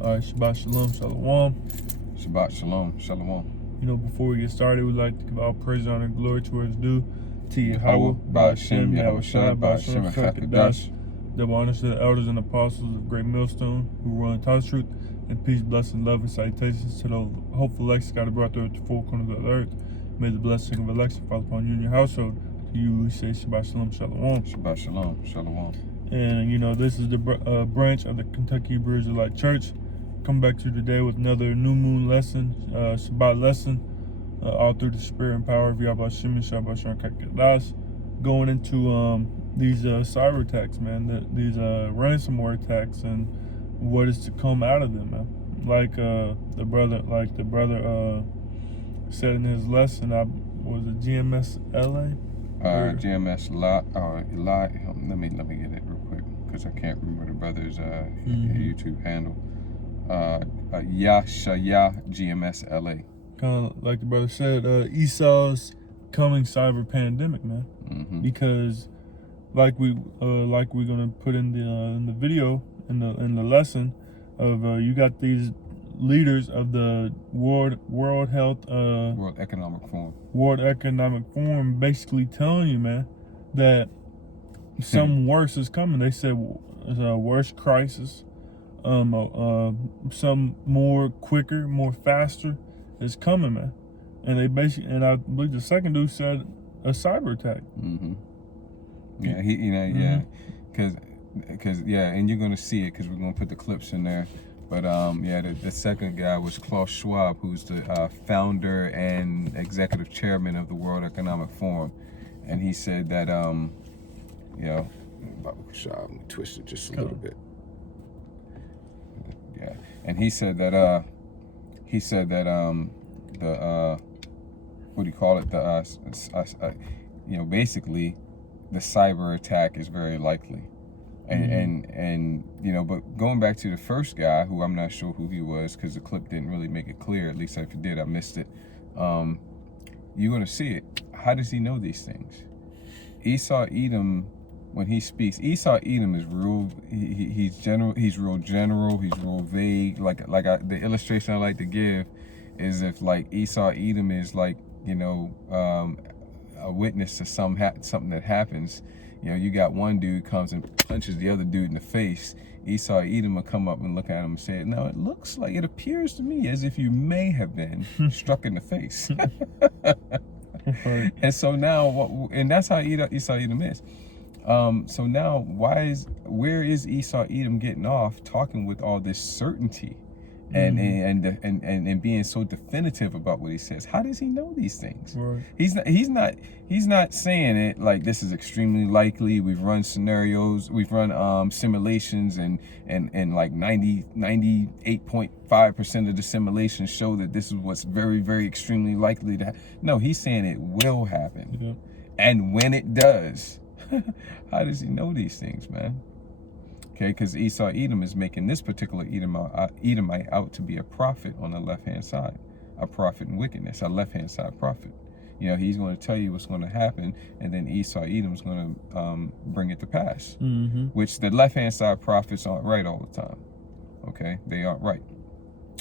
All right, Shabbat Shalom, Shalom. Shabbat Shalom, Shalom. You know, before we get started, we'd like to give all praise, honor, and glory to where it's due. To Yahweh, Ba'ashem, Yahushua, Ba'ashem, Chakadash. Double honors to the elders and apostles of Great Millstone who run God's truth, and peace, blessing, love, and salutations to the hopeful Lex God brought through the four corners of the earth. May the blessing of election fall upon you and your household. To you, we say Shabbat Shalom, Shalom. Shabbat Shalom, Shalom. And you know, this is the branch of the Kentucky Hebrew Israelite Church. Come back to you today with another new moon lesson, Shabbat lesson, all through the spirit and power of Yahweh Shem and Shabbat Shem Kakadas. Going into these cyber attacks, man, these ransomware attacks, and what is to come out of them, man. Like the brother said in his lesson, was it GMS LA? GMS lot. Let me get it real quick because I can't remember the brother's YouTube handle. Yashaya GMS LA. Kind of like the brother said, Esau's coming cyber pandemic, man. Because like we're gonna put in the video in the lesson of you got these leaders of the World Economic Forum basically telling you, man, that some worse is coming. They said a worse crisis, some more quicker, more faster is coming, man. And they basically, and I believe the second dude said a cyber attack. Yeah, because and you're gonna see it because we're gonna put the clips in there. But the second guy was Klaus Schwab, who's the founder and executive chairman of the World Economic Forum, and he said that let me twist it just a little bit. Yeah, and he said that the what do you call it? Basically, the cyber attack is very likely. And but going back to the first guy, who I'm not sure who he was because the clip didn't really make it clear. At least if it did, I missed it. You're gonna see it. How does he know these things? Esau Edom, when he speaks, Esau Edom is real. He's general. He's real general. He's real vague. The illustration I like to give is if like Esau Edom is like a witness to something that happens. You got one dude comes and punches the other dude in the face. Esau Edom will come up and look at him and say, "No, it appears to me as if you may have been struck in the face." And so now, and that's how Esau Edom is. So now, where is Esau Edom getting off talking with all this certainty and being so definitive about what he says? How does he know these things? Right. He's not saying it like this is extremely likely. We've run scenarios, we've run simulations, and like 98.5% of the simulations show that this is what's very, very extremely likely to happen. No, he's saying it will happen. Yeah. And when it does, how does he know these things, man? Okay, because Esau Edom is making this particular Edomite out to be a prophet on the left-hand side, a prophet in wickedness, a left-hand side prophet. He's going to tell you what's going to happen, and then Esau Edom's going to bring it to pass, which the left-hand side prophets aren't right all the time. Okay, they aren't right.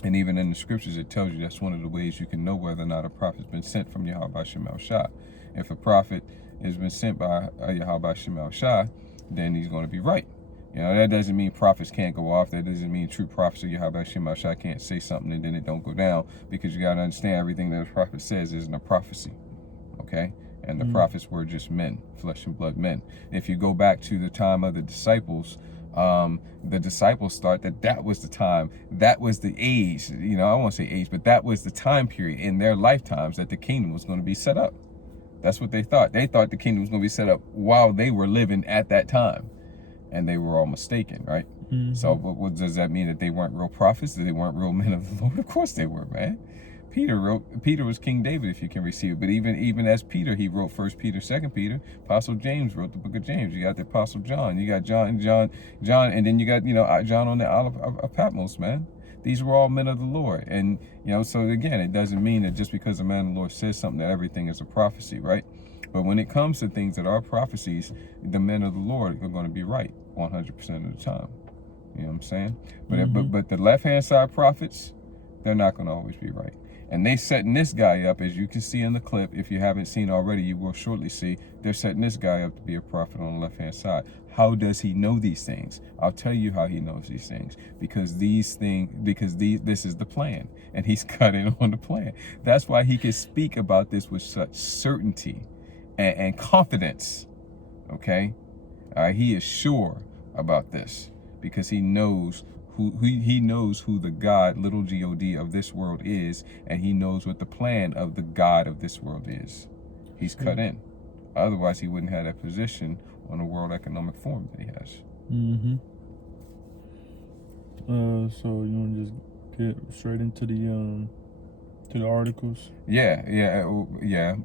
And even in the scriptures, it tells you that's one of the ways you can know whether or not a prophet's been sent from Yahweh Shem Shah. If a prophet has been sent by Yahweh Shem Shah, then he's going to be right. That doesn't mean prophets can't go off. That doesn't mean true prophets of Yahweh Shem Shah can't say something and then it don't go down, because you got to understand everything that a prophet says isn't a prophecy. Okay? And the prophets were just men, flesh and blood men. If you go back to the time of the disciples thought that was the time, that was the age, I won't say age, but that was the time period in their lifetimes that the kingdom was going to be set up. That's what they thought. They thought the kingdom was going to be set up while they were living at that time. And they were all mistaken, right? So what does that mean? That they weren't real prophets? That they weren't real men of the Lord? Of course they were, man. Peter was King David, if you can receive it. But even as Peter, he wrote 1 Peter, 2 Peter. Apostle James wrote the book of James. You got the Apostle John. You got John, and then you got, John on the Isle of Patmos, man. These were all men of the Lord. And, so again, it doesn't mean that just because a man of the Lord says something that everything is a prophecy, right? But when it comes to things that are prophecies, the men of the Lord are going to be right 100% of the time. You know what I'm saying? But the left-hand side prophets, they're not going to always be right. And they setting this guy up, as you can see in the clip. If you haven't seen already, you will shortly see. They're setting this guy up to be a prophet on the left-hand side. How does he know these things? I'll tell you how he knows these things. Because this is the plan. And he's cut in on the plan. That's why he can speak about this with such certainty and confidence. Okay? He is sure about this because he knows who the God, little G-O-D, of this world is, and he knows what the plan of the God of this world is. He's cut in. Otherwise, he wouldn't have that position on the World Economic Forum that he has. So you want to just get straight into the articles? Yeah.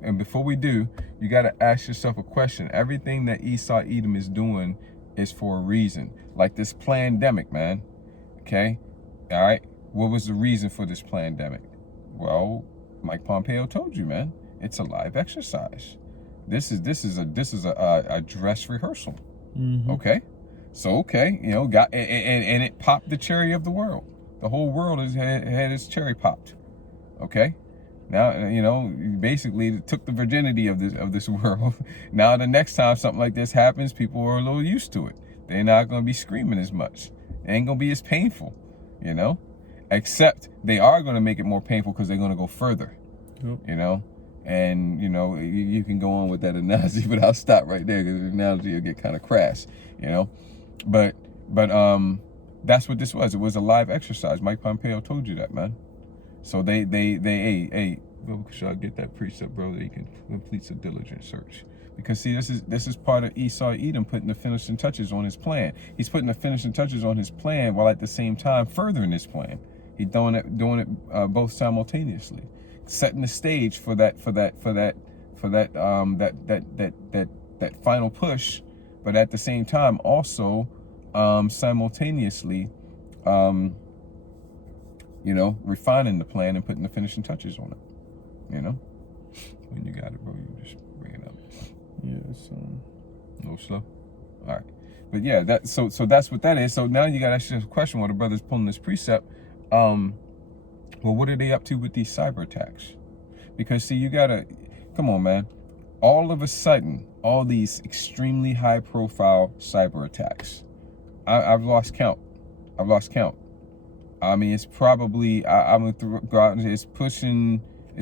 And before we do, you got to ask yourself a question. Everything that Esau Edom is doing is for a reason. Like this pandemic, man. Okay, all right. What was the reason for this pandemic? Well, Mike Pompeo told you, man. It's a live exercise. This is a dress rehearsal. Okay, so you know, and it popped the cherry of the world. The whole world had its cherry popped. Okay, now you know basically it took the virginity of this world. Now the next time something like this happens, people are a little used to it. They're not going to be screaming as much. It ain't gonna be as painful, you know, except they are gonna make it more painful because they're gonna go further, you know, and you know you can go on with that analogy, but I'll stop right there because the analogy will get kind of crass, you know, but that's what this was. It was a live exercise. Mike Pompeo told you that, man. So they hey, should I get that precept, bro? That he can complete a diligent search. Because see, this is part of Esau Edom putting the finishing touches on his plan. He's putting the finishing touches on his plan while at the same time furthering his plan. He's doing it both simultaneously, setting the stage for that final push, but at the same time also simultaneously, you know, refining the plan and putting the finishing touches on it. You know, when you got it, bro, you just bring it up. Yeah, so a little slow. All right, but yeah, so that's what that is. So now you got to ask yourself a question while the brother's pulling this precept. Well, what are they up to with these cyber attacks? Because see, you gotta come on, man. All of a sudden, all these extremely high-profile cyber attacks. I've lost count. I mean, it's probably I'm gonna go out and it's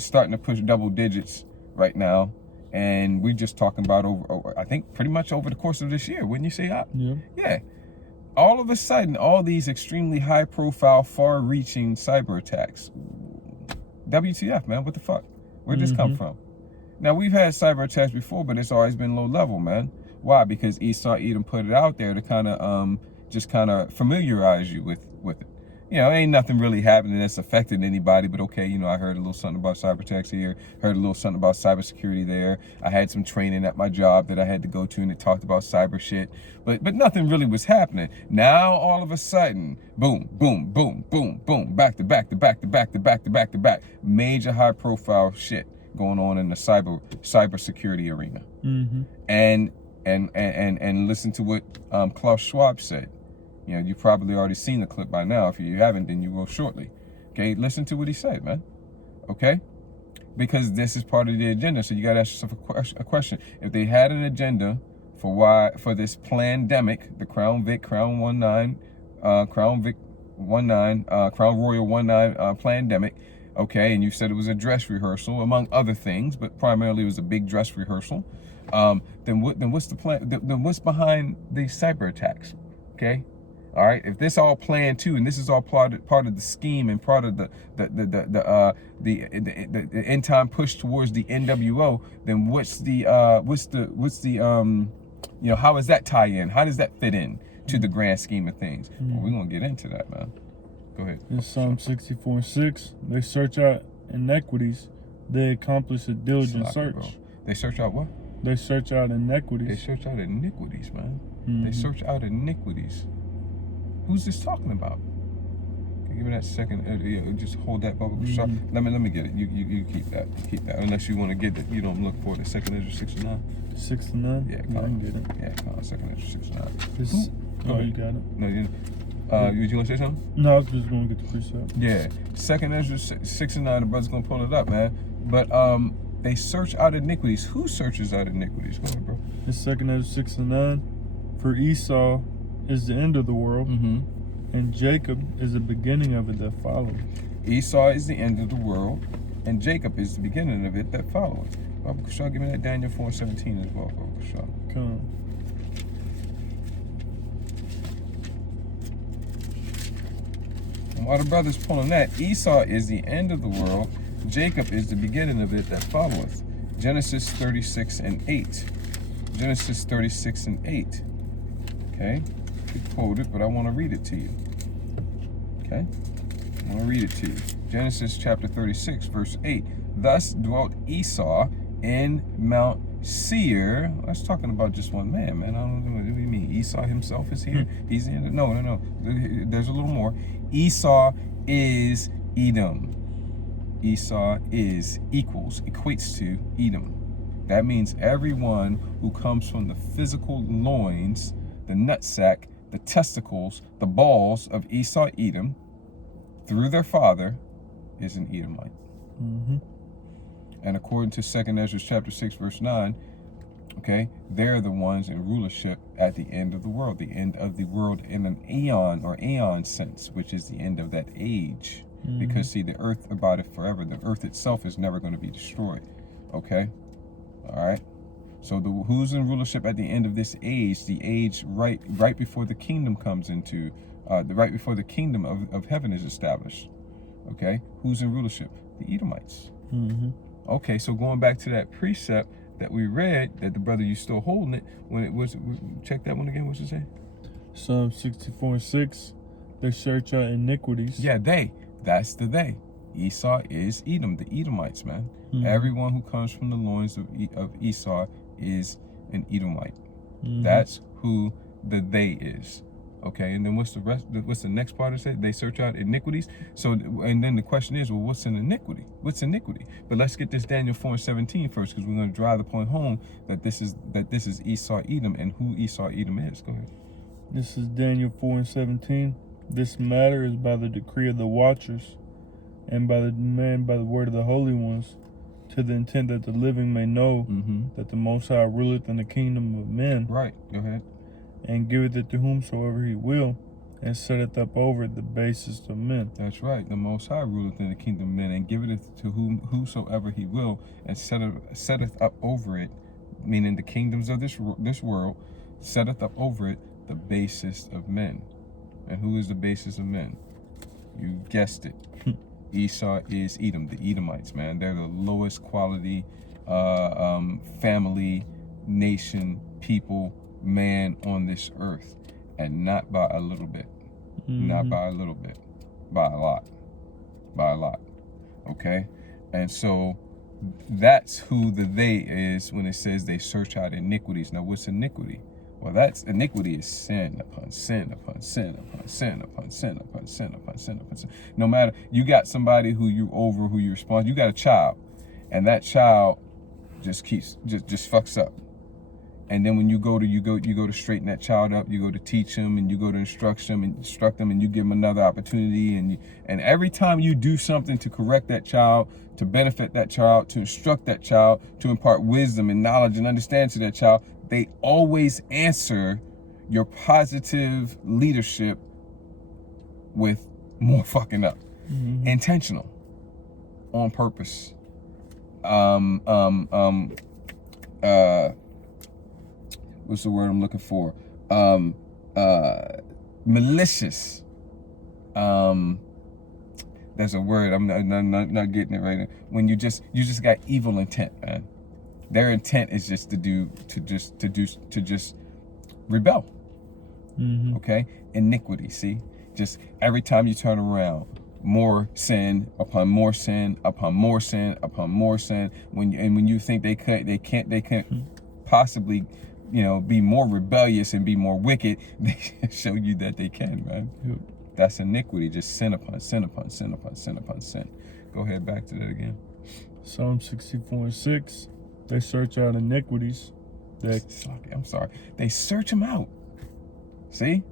starting to push double digits right now. And we're just talking about over, I think, pretty much over the course of this year. Wouldn't you say that? Yeah. Yeah. All of a sudden, all these extremely high-profile, far-reaching cyber attacks. WTF, man? What the fuck? Where'd this come from? Now, we've had cyber attacks before, but it's always been low level, man. Why? Because Esau Edom put it out there to kind of just kind of familiarize you with it. You know, ain't nothing really happening that's affecting anybody, but okay, you know, I heard a little something about cyber attacks here, heard a little something about cybersecurity there. I had some training at my job that I had to go to, and it talked about cyber shit, but nothing really was happening. Now, all of a sudden, boom, boom, boom, boom, boom, back to back to back to back to back to back to back, major high profile shit going on in the cybersecurity arena. And listen to what Klaus Schwab said. You know, you've probably already seen the clip by now. If you haven't, then you will shortly. Okay, listen to what he said, man. Okay? Because this is part of the agenda. So you got to ask yourself a question. If they had an agenda for this plandemic, the Crown Royal 19 plandemic, okay, and you said it was a dress rehearsal, among other things, but primarily it was a big dress rehearsal, then what's the plan? Then what's behind these cyber attacks? Okay? All right, if this all planned too, and this is all part of the scheme and part of the end time push towards the NWO, then what's the you know, how does that tie in? How does that fit in to the grand scheme of things? Well, we're gonna get into that, man. Go ahead. In Psalm 64:6, they search out inequities, they accomplish a diligent search. Bro. They search out what? They search out iniquities. They search out iniquities, man. They search out iniquities. Who's this talking about? Okay, give me that second. Just hold that bubble. Let me get it. You keep that. Keep that. Unless you want to get it, you don't look for it. Second Ezra 6:9. 6:9. Yeah, I can get it. Yeah, second Ezra 6:9. Oh, you got it. No, you. You want to say something? No, I was just going to get the precept. Yeah. 2nd Ezra 6 and 9, the brother's going to pull it up, man. But they search out iniquities. Who searches out iniquities? Go ahead, bro. It's 2nd Ezra 6 and 9. For Esau is the end of the world, and Jacob is the beginning of it that follows. Esau is the end of the world, and Jacob is the beginning of it that follows. Baba Kushal, give me that Daniel 4:17 as well, Baba Kushal. Come. And while the brother's pulling that, Esau is the end of the world, Jacob is the beginning of it that followeth. Genesis 36 and 8. Genesis 36 and 8. Okay? You quote it, but I want to read it to you. Okay? I want to read it to you. Genesis chapter 36, verse 8. Thus dwelt Esau in Mount Seir. That's talking about just one man, man. I don't know what do you mean. Esau himself is here? He's in. No. There's a little more. Esau is Edom. Esau is equates to Edom. That means everyone who comes from the physical loins, the nutsack, the testicles, the balls of Esau, Edom, through their father, is an Edomite. And according to 2nd Ezra chapter 6, verse 9, okay, they're the ones in rulership at the end of the world in an aeon sense, which is the end of that age. Because see, the earth abideth forever. The earth itself is never going to be destroyed. Okay? All right? So who's in rulership at the end of this age, the age right before the kingdom comes into, right before the kingdom of heaven is established. Okay? Who's in rulership? The Edomites. Okay, so going back to that precept that we read, that the brother, you still holding it, when it was, check that one again, what's it say? Psalm 64 and 6, they search out iniquities. Yeah, that's the they. Esau is Edom, the Edomites, man. Everyone who comes from the loins of Esau is an Edomite. That's who the they is. Okay, and then what's the rest? What's the next part of it? They search out iniquities. So, and then the question is, well, what's an iniquity? What's iniquity? But let's get this Daniel 4:17 first, because we're going to drive the point home that this is Esau Edom and who Esau Edom is. Go ahead. This is Daniel 4:17. This matter is by the decree of the watchers, and by the word of the holy ones, to the intent that the living may know that the Most High ruleth in the kingdom of men. Right. Go ahead. And giveth it to whomsoever he will, and setteth up over it the basest of men. That's right. The Most High ruleth in the kingdom of men, and giveth it to whosoever he will, and setteth up over it, meaning the kingdoms of this world, setteth up over it the basest of men. And who is the basest of men? You guessed it. Esau is Edom, the Edomites, man. They're the lowest quality family, nation, people, man on this earth, and not by a little bit. Not by a little bit, by a lot. Okay, and so that's who the they is when it says they search out iniquities. Now, what's iniquity? Well, that's iniquity is sin upon sin upon sin upon sin upon sin upon sin upon sin upon sin. No matter, you got somebody who you respond. You got a child, and that child just fucks up. And then when you go to straighten that child up, you go to teach him, and you go to instruct them, and you give them another opportunity, and every time you do something to correct that child, to benefit that child, to instruct that child, to impart wisdom and knowledge and understanding to that child, they always answer your positive leadership with more fucking up. Intentional, on purpose. What's the word I'm looking for? Malicious. There's a word, I'm not getting it right now. When you just got evil intent, man. Their intent is just to rebel. Okay? Iniquity, see? Just every time you turn around, more sin upon more sin upon more sin upon more sin. When you think they can't possibly, be more rebellious and be more wicked, they show you that they can, man. That's iniquity, just sin upon sin upon sin upon sin upon sin. Go ahead, back to that again. Psalm 64 and 6, they search out iniquities. I'm sorry. They search them out. See?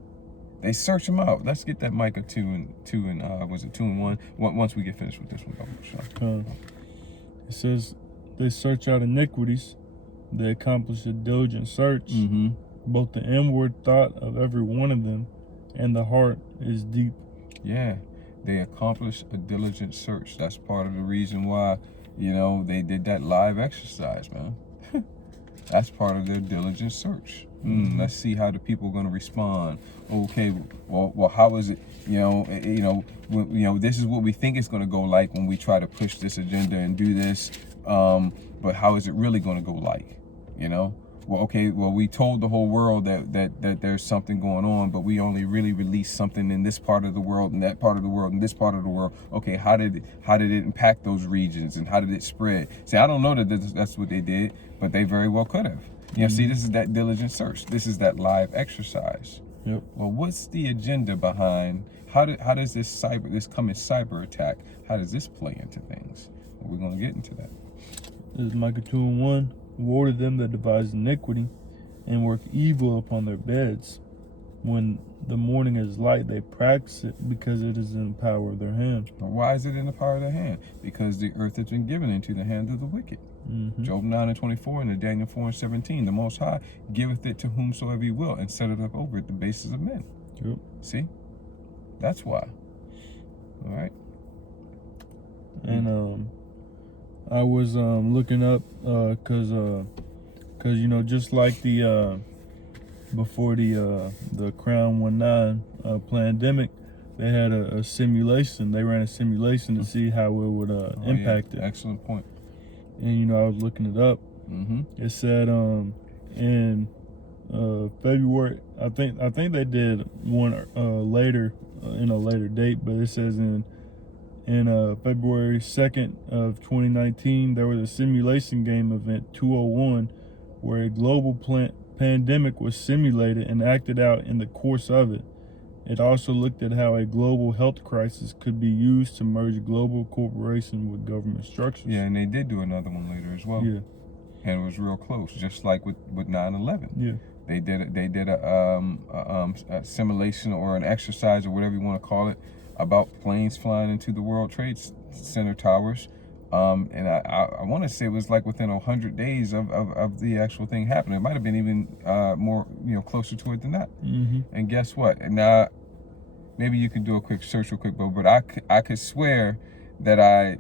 They search them out. Let's get that Micah 2 and was it 2 and 1? Once we get finished with this one, it says they search out iniquities. They accomplish a diligent search. Both the inward thought of every one of them and the heart is deep. Yeah, they accomplish a diligent search. That's part of the reason why, you know, they did that live exercise, man. That's part of their diligent search. Let's see how the people are going to respond. Okay, well, how is it? This is what we think it's going to go like when we try to push this agenda and do this. But how is it really going to go like? You know? Well, okay, well, we told the whole world that there's something going on, but we only really released something in this part of the world and that part of the world and this part of the world. Okay, how did it impact those regions and how did it spread? See, I don't know that that's what they did, but they very well could have. You know, see, this is that diligent search. This is that live exercise. Yep. Well, what's the agenda behind, how does this coming cyber attack, how does this play into things? Well, we're going to get into that. This is Micah 2 and 1. Woe to them that devise iniquity and work evil upon their beds. When the morning is light, they practice it because it is in the power of their hand. Why is it in the power of their hand? Because the earth has been given into the hand of the wicked. Job 9 and 24 and Daniel 4 and 17. The Most High giveth it to whomsoever he will and set it up over it the bases of men. Yep. See? That's why. All right. And I was looking up cause you know, just like the before the Crown 19 pandemic, they had a simulation. They ran a simulation to see how it would impact it. Excellent point. And you know, I was looking it up. It said in February, I think they did one later in a later date, but it says in February 2nd of 2019, there was a simulation game event 201 where a global pandemic was simulated and acted out in the course of it. It also looked at how a global health crisis could be used to merge global corporation with government structures. Yeah, and they did do another one later as well. Yeah. And it was real close, just like with 9/11. Yeah. They did a simulation or an exercise or whatever you want to call it about planes flying into the World Trade Center towers. And I want to say it was like within 100 days of the actual thing happening. It might have been even more, closer to it than that. And guess what? And now, maybe you can do a quick search real quick, but I could swear that I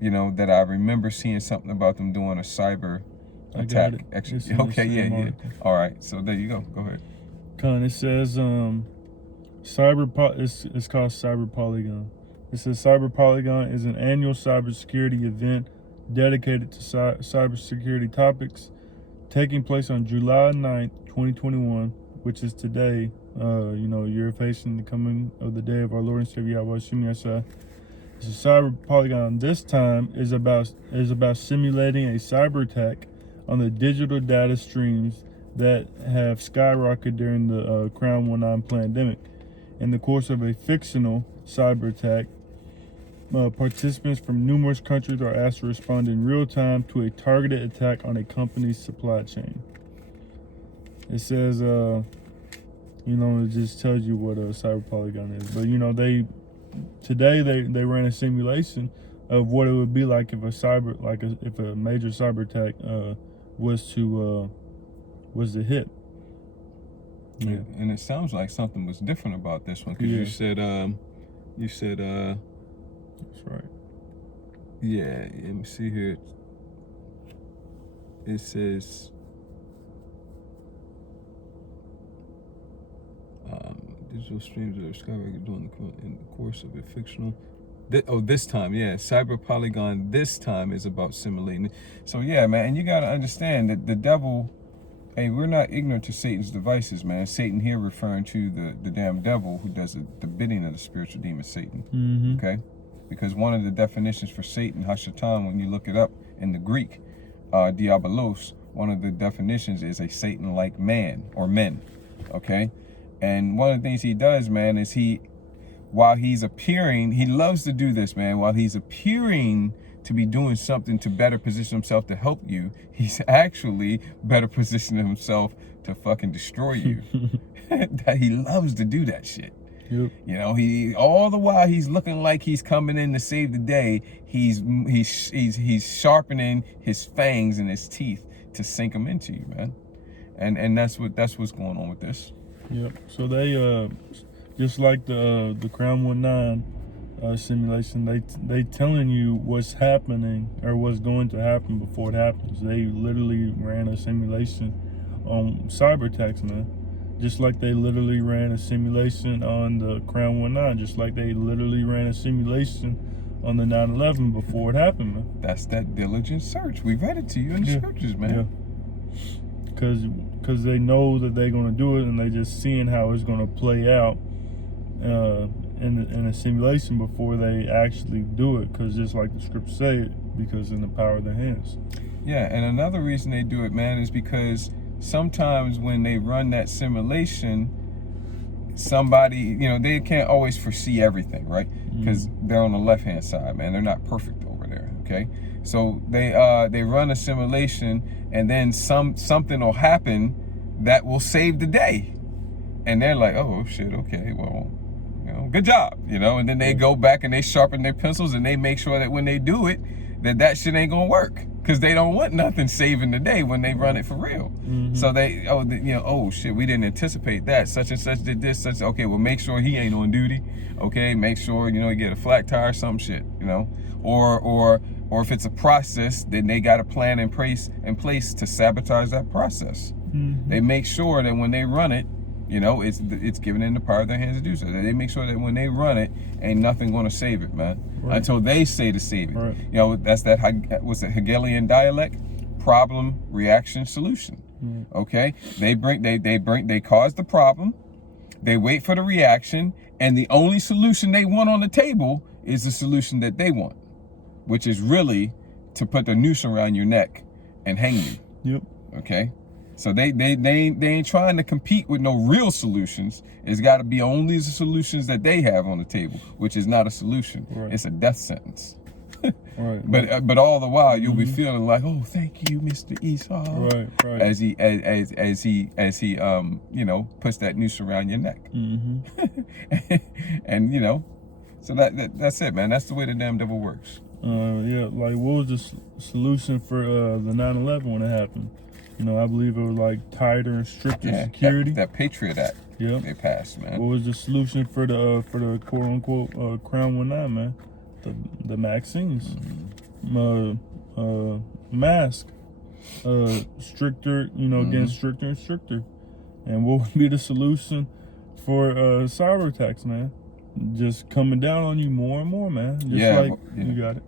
remember seeing something about them doing a cyber attack. Okay, yeah. All right, so there you go. Go ahead. It says it's called Cyber Polygon. It says Cyber Polygon is an annual cybersecurity event dedicated to cybersecurity topics, taking place on July 9th, 2021, which is today. You're facing the coming of the day of our Lord and Savior Yahweh Shemi Yasai. So Cyber Polygon this time is about simulating a cyber attack on the digital data streams that have skyrocketed during the Crown 19 pandemic. In the course of a fictional cyber attack, participants from numerous countries are asked to respond in real time to a targeted attack on a company's supply chain. It says, it just tells you what a cyber polygon is. But today they ran a simulation of what it would be like if if a major cyber attack was to hit. Yeah, and it sounds like something was different about this one because you said that's right. Yeah, let me see here. It says digital streams that are skyrocketing in the course of a fictional. This time, yeah, Cyber Polygon this time is about simulating. So yeah, man, and you gotta understand that the devil. Hey, we're not ignorant to Satan's devices, man. Satan here referring to the damn devil who does the bidding of the spiritual demon Satan. Okay? Because one of the definitions for Satan, Hashatan, when you look it up in the Greek, diabolos, one of the definitions is a Satan-like man or men. Okay? And one of the things he does, man, is while he's appearing, he loves to do this, man, while he's appearing to be doing something to better position himself to help you, he's actually better positioning himself to fucking destroy you. That he loves to do that shit. Yep. You know, he all the while he's looking like he's coming in to save the day. He's sharpening his fangs and his teeth to sink them into you, man. And that's what's going on with this. Yep. So they just like the Crown 19 simulation, they telling you what's happening or what's going to happen before it happens. They literally ran a simulation on CyberAttacks, man. Just like they literally ran a simulation on the Crown 19, just like they literally ran a simulation on the 9/11 before it happened, man. That's that diligent search. We read it to you in the scriptures, man. Yeah. Because they know that they're going to do it, and they just seeing how it's going to play out in a simulation before they actually do it. Because just like the scripture say it, because in the power of their hands. Yeah, and another reason they do it, man, is because sometimes when they run that simulation, somebody, you know, they can't always foresee everything, right? Because they're on the left-hand side, man. They're not perfect over there, okay? So they run a simulation, and then something will happen that will save the day. And they're like, oh, shit, okay, well, you know, good job, you know? And then they go back and they sharpen their pencils, and they make sure that when they do it, that shit ain't gonna work. Because they don't want nothing saving the day when they run it for real. So they, oh shit, we didn't anticipate that. Such and such did this, such, okay, well, make sure he ain't on duty. Okay, make sure, you know, you get a flat tire, some shit, you know. Or if it's a process, then they got a plan in place to sabotage that process. They make sure that when they run it, you know, it's given in the power of their hands to do so. They make sure that when they run it, ain't nothing going to save it, man. Right. Until they say to save it. Right. You know, that's that, what's the Hegelian dialect? Problem, reaction, solution. Okay? They cause the problem, they wait for the reaction, and the only solution they want on the table is the solution that they want, which is really to put the noose around your neck and hang you. Yep. Okay? So they ain't trying to compete with no real solutions. It's got to be only the solutions that they have on the table, which is not a solution. Right. It's a death sentence. Right. But all the while you'll be feeling like, oh, thank you, Mr. Esau. Right. As he you know, puts that noose around your neck. And you know, so that's it, man. That's the way the damn devil works. Yeah. Like, what was the solution for the 9/11 when it happened? You know, I believe it was like tighter and stricter security. That Patriot Act. Yeah. They passed, man. What was the solution for the quote unquote Crown 19, man? The vaccines, mask, stricter. You know, getting stricter and stricter. And what would be the solution for CyberAttacks, man? Just coming down on you more and more, man. Just you got it.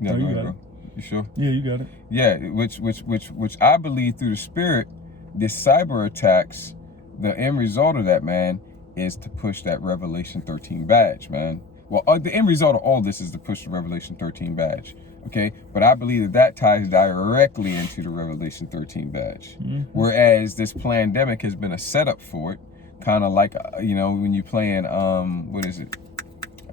No, you got it. You sure? Yeah, you got it. Yeah, which I believe through the spirit, this cyber attacks, the end result of that, man, is to push that Revelation 13 badge, man. Well, the end result of all this is to push the Revelation 13 badge, okay? But I believe that ties directly into the Revelation 13 badge. Whereas this pandemic has been a setup for it, kind of like, you know, when you're playing, what is it,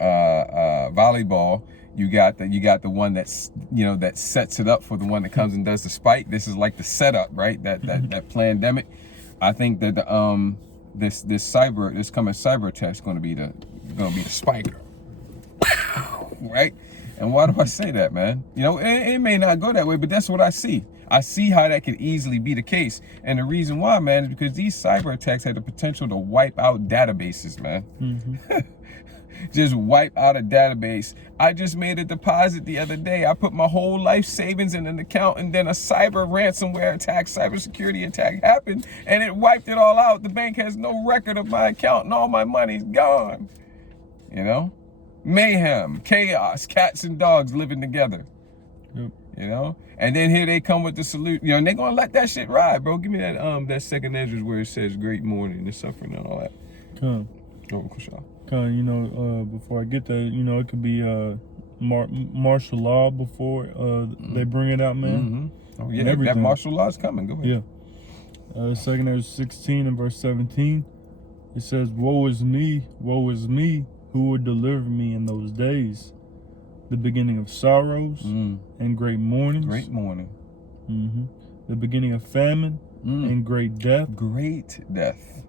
volleyball. You got the one that's, you know, that sets it up for the one that comes and does the spike. This is like the setup, right? That pandemic. I think that this coming cyber attack is going to be the spiker, right? And why do I say that, man? You know, it may not go that way, but that's what I see. I see how that could easily be the case. And the reason why, man, is because these cyber attacks have the potential to wipe out databases, man. Just wipe out a database. I just made a deposit the other day. I put my whole life savings in an account, and then a cyber ransomware attack, cybersecurity attack happened, and it wiped it all out. The bank has no record of my account, and all my money's gone. You know? Mayhem, chaos, cats and dogs living together. Yep. You know? And then here they come with the salute. You know, and they're gonna let that shit ride, bro. Give me that second Ezra where it says great mourning and suffering and all that. Come. Oh, Kushal. You know, before I get that, you know, it could be martial law before they bring it out, man. Oh yeah, that martial law is coming. Go ahead. Yeah. 2 Ezra 16 and verse 17. It says, woe is me, who would deliver me in those days? The beginning of sorrows and great mournings. Great mourning. The beginning of famine and great death. Great death.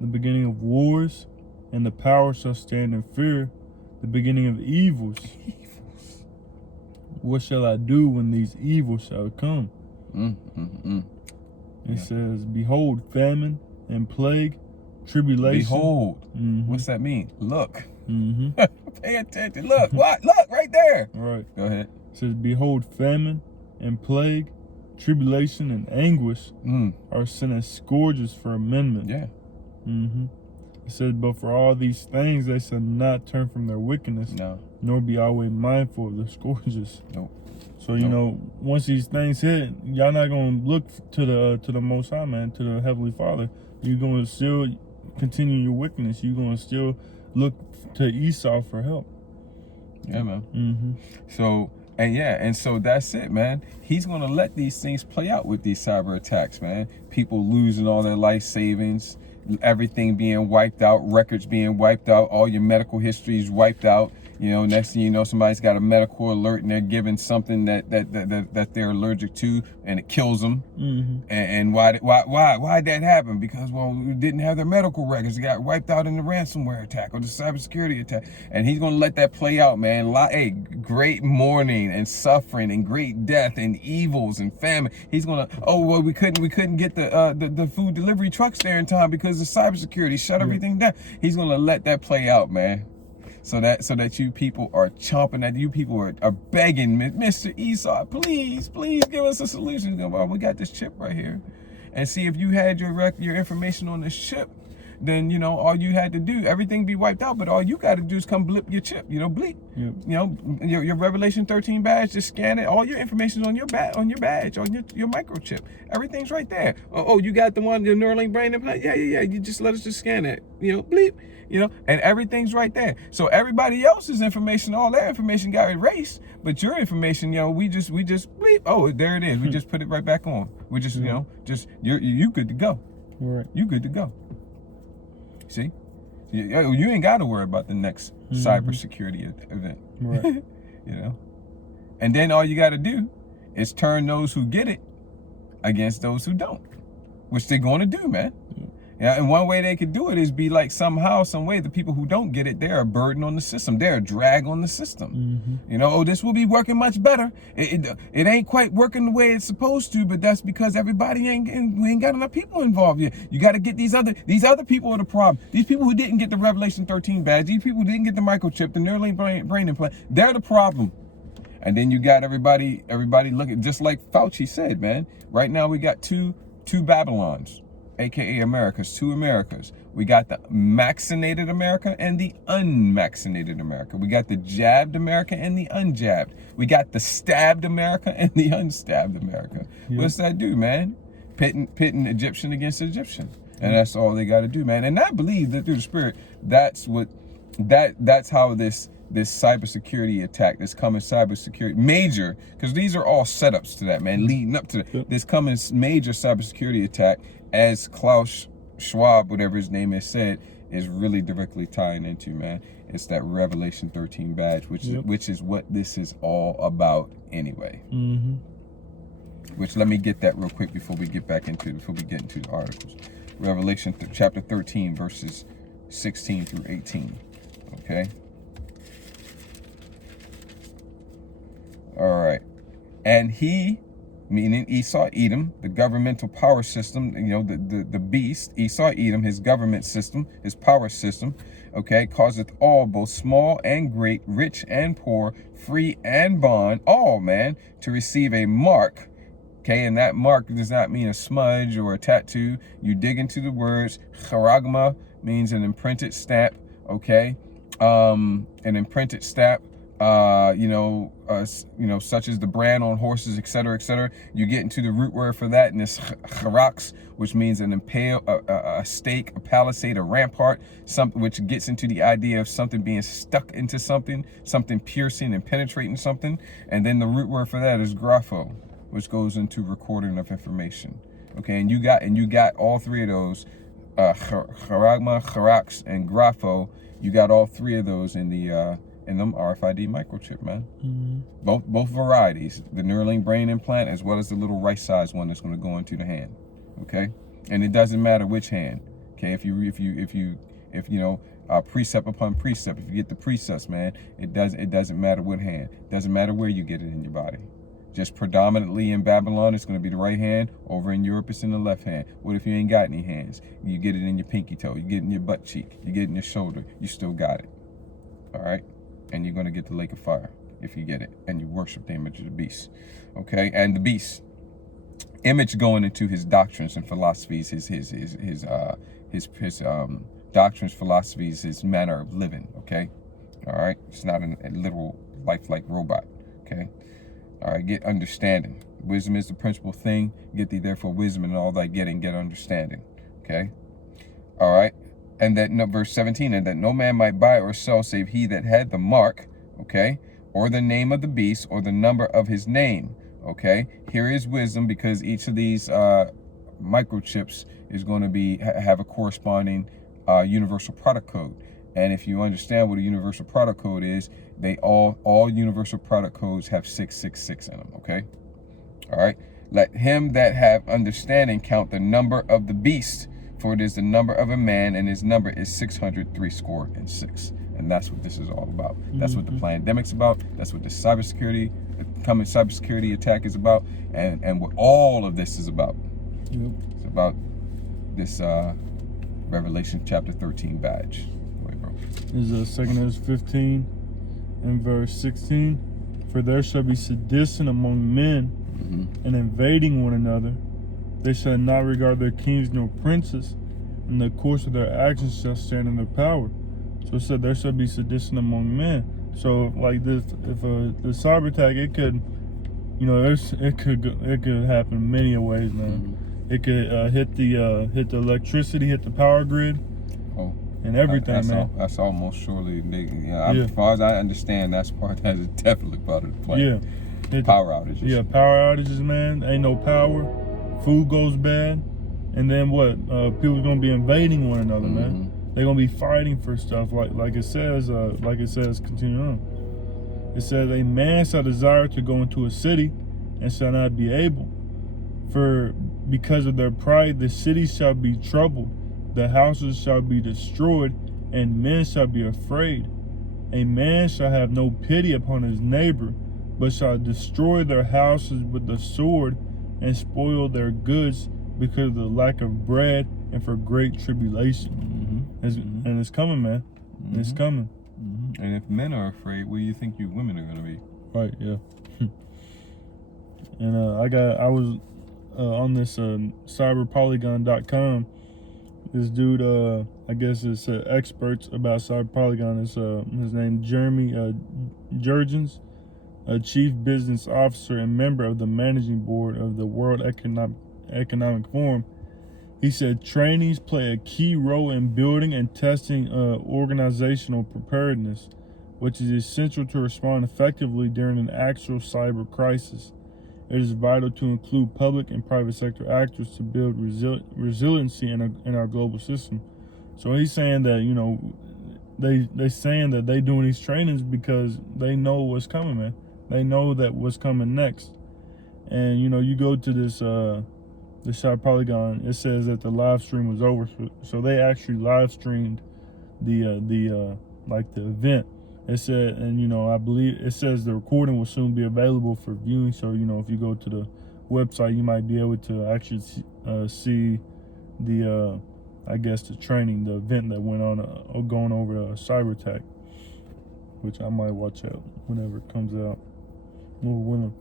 The beginning of wars, and the power shall stand in fear. The beginning of evils. What shall I do when these evils shall come? It says, behold, famine and plague, tribulation. Behold. Mm-hmm. What's that mean? Look. Mm-hmm. Pay attention. Look. What? Look right there. All right. Go ahead. It says, behold, famine and plague, tribulation and anguish are sent as scourges for amendment. Yeah. Mm-hmm. It says, but for all these things they shall not turn from their wickedness, No. nor be always mindful of the scourges. Nope. So you know, once these things hit, y'all not gonna look to the Most High, man, to the Heavenly Father. You're gonna still continue your wickedness. You're gonna still look to Esau for help. Yeah, man. Mm-hmm. So and so that's it, man. He's gonna let these things play out with these cyber attacks, man. People losing all their life savings, everything being wiped out, records being wiped out, all your medical histories wiped out. You know, next thing you know, somebody's got a medical alert and they're given something that they're allergic to, and it kills them. Mm-hmm. And why did that happen? Because, well, we didn't have their medical records. It got wiped out in the ransomware attack or the cybersecurity attack. And he's gonna let that play out, man. Hey, great mourning and suffering and great death and evils and famine. He's gonna, oh well, we couldn't get the food delivery trucks there in time because of cybersecurity shut everything down. He's gonna let that play out, man. So that you people are chomping at you people are begging Mr. Esau, please give us a solution. Well, we got this chip right here, and see if you had your information on this chip, then you know all you had to do, everything be wiped out, but all you got to do is come blip your chip, you know, bleep. Yep. You know, your Revelation 13 badge, just scan it. All your information's on your badge, on your microchip. Everything's right there. Oh, you got the Neuralink brain implant? Yeah. You just let us just scan it. You know, bleep. You know, and everything's right there. So everybody else's information, all their information got erased, but your information, you know, we just bleep. Oh, there it is. We just put it right back on. We just, you know, you good to go. Right. You good to go. See, you ain't got to worry about the next cybersecurity event. Right. You know, and then all you got to do is turn those who get it against those who don't, which they're going to do, man. Yeah, and one way they could do it is be like somehow, some way, the people who don't get it, they're a burden on the system. They're a drag on the system. Mm-hmm. You know, oh, this will be working much better. It ain't quite working the way it's supposed to, but that's because we ain't got enough people involved yet. You got to get these other people are the problem. These people who didn't get the Revelation 13 badge, these people who didn't get the microchip, the Neuralink brain implant, they're the problem. And then you got everybody looking, just like Fauci said, man. Right now we got two Babylons. AKA Americas, two Americas. We got the vaccinated America and the unvaccinated America. We got the jabbed America and the unjabbed. We got the stabbed America and the unstabbed America. Yep. What's that do, man? Pitting Egyptian against Egyptian. And that's all they got to do, man. And I believe that through the Spirit, that's how this cybersecurity attack, this coming cybersecurity major, because these are all setups to that, man, leading up to this coming major cybersecurity attack, as Klaus Schwab, whatever his name is, said, is really directly tying into, man. It's that Revelation 13 badge, which is what this is all about anyway. Mm-hmm. Which, let me get that real quick before we get into the articles. Revelation chapter 13, verses 16 through 18. Okay. All right. And he, meaning Esau, Edom, the governmental power system, you know, the beast, Esau, Edom, his government system, his power system, okay, causeth all, both small and great, rich and poor, free and bond, all, man, to receive a mark, okay, and that mark does not mean a smudge or a tattoo. You dig into the words. Charagma means an imprinted stamp, okay, an imprinted stamp. Such as the brand on horses, etc., etc. You get into the root word for that, and it's charax, which means an impale, a stake, a palisade, a rampart, something which gets into the idea of something being stuck into something piercing and penetrating something. And then the root word for that is grapho, which goes into recording of information. Okay, and you got all three of those, charagma, charax, and grapho. You got all three of those in the in them RFID microchip, man. Mm-hmm. Both varieties, the Neuralink brain implant as well as the little right-sized one that's going to go into the hand. Okay, and it doesn't matter which hand. Okay, if you know, precept upon precept, if you get the precepts, man, it doesn't matter what hand. It doesn't matter where you get it in your body. Just predominantly in Babylon, it's going to be the right hand. Over in Europe, it's in the left hand. What if you ain't got any hands? You get it in your pinky toe. You get it in your butt cheek. You get it in your shoulder. You still got it. All right? And you're going to get the lake of fire if you get it. And you worship the image of the beast. Okay? And the beast. Image going into his doctrines and philosophies, his doctrines, philosophies, his manner of living. Okay? All right? It's not a literal lifelike robot. Okay? All right, get understanding. Wisdom is the principal thing. Get thee therefore wisdom, and all thy getting, get understanding. Okay? All right? And that, no, verse 17, and that no man might buy or sell save he that had the mark, okay, or the name of the beast, or the number of his name. Okay? Here is wisdom, because each of these microchips is going to have a corresponding universal product code. And if you understand what a universal product code is, they all universal product codes have 666 in them, okay? All right. Let him that have understanding count the number of the beast, for it is the number of a man, and his number is 666. And that's what this is all about. That's what the pandemic's about. That's what the coming cybersecurity attack is about, and what all of this is about. Yep. It's about this Revelation chapter 13 badge. This is 2 Ezra 15 and verse 16. For there shall be sedition among men, and invading one another. They shall not regard their kings nor princes, and the course of their actions shall stand in their power. So it said there shall be sedition among men. So like this, if the cyber attack, it could, you know, it could happen many ways, man. It could hit the electricity, hit the power grid. Oh. And everything, man. That's almost surely big. As far as I understand, that's definitely part of the plan. Yeah. Power outages. Yeah, power outages, man. Ain't no power. Food goes bad. And then what? People's gonna be invading one another, man. They're gonna be fighting for stuff. Like it says, continue on. It says, a man shall desire to go into a city and shall not be able. For because of their pride, the city shall be troubled. The houses shall be destroyed, and men shall be afraid. A man shall have no pity upon his neighbor, but shall destroy their houses with the sword, and spoil their goods because of the lack of bread and for great tribulation. And it's coming, man. It's coming. And if men are afraid, what do you think you women are going to be? Right, yeah. And I was on this cyberpolygon.com. This dude, I guess it's experts about CyberPolygon. It's his name Jeremy Jurgens, a chief business officer and member of the managing board of the World Economic Forum. He said trainees play a key role in building and testing organizational preparedness, which is essential to respond effectively during an actual cyber crisis. It is vital to include public and private sector actors to build resiliency in our global system. So he's saying that, you know, they saying that they doing these trainings because they know what's coming, man. They know that what's coming next. And, you know, you go to this CyberPolygon, it says that the live stream was over. So they actually live streamed the event. It said, and, you know, I believe it says the recording will soon be available for viewing. So, you know, if you go to the website, you might be able to actually see the, I guess, the training, the event that went on, going over CyberAttack, which I might watch out whenever it comes out. More willing.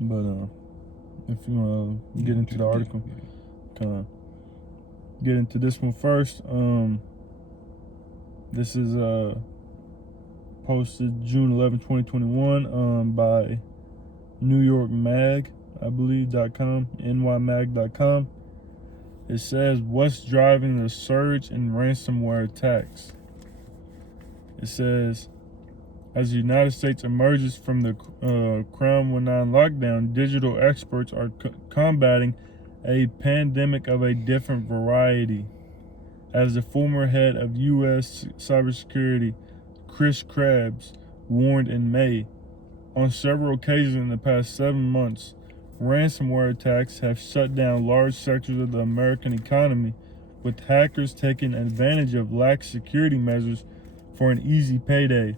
But if you want to get into the article, kind of get into this one first. This is posted June 11, 2021 by New York Mag, I believe, .com, nymag.com. It says, what's driving the surge in ransomware attacks? It says, as the United States emerges from the Crown 19 lockdown, digital experts are combating a pandemic of a different variety. As the former head of U.S. cybersecurity, Chris Krebs warned in May. On several occasions in the past 7 months, ransomware attacks have shut down large sectors of the American economy, with hackers taking advantage of lax security measures for an easy payday.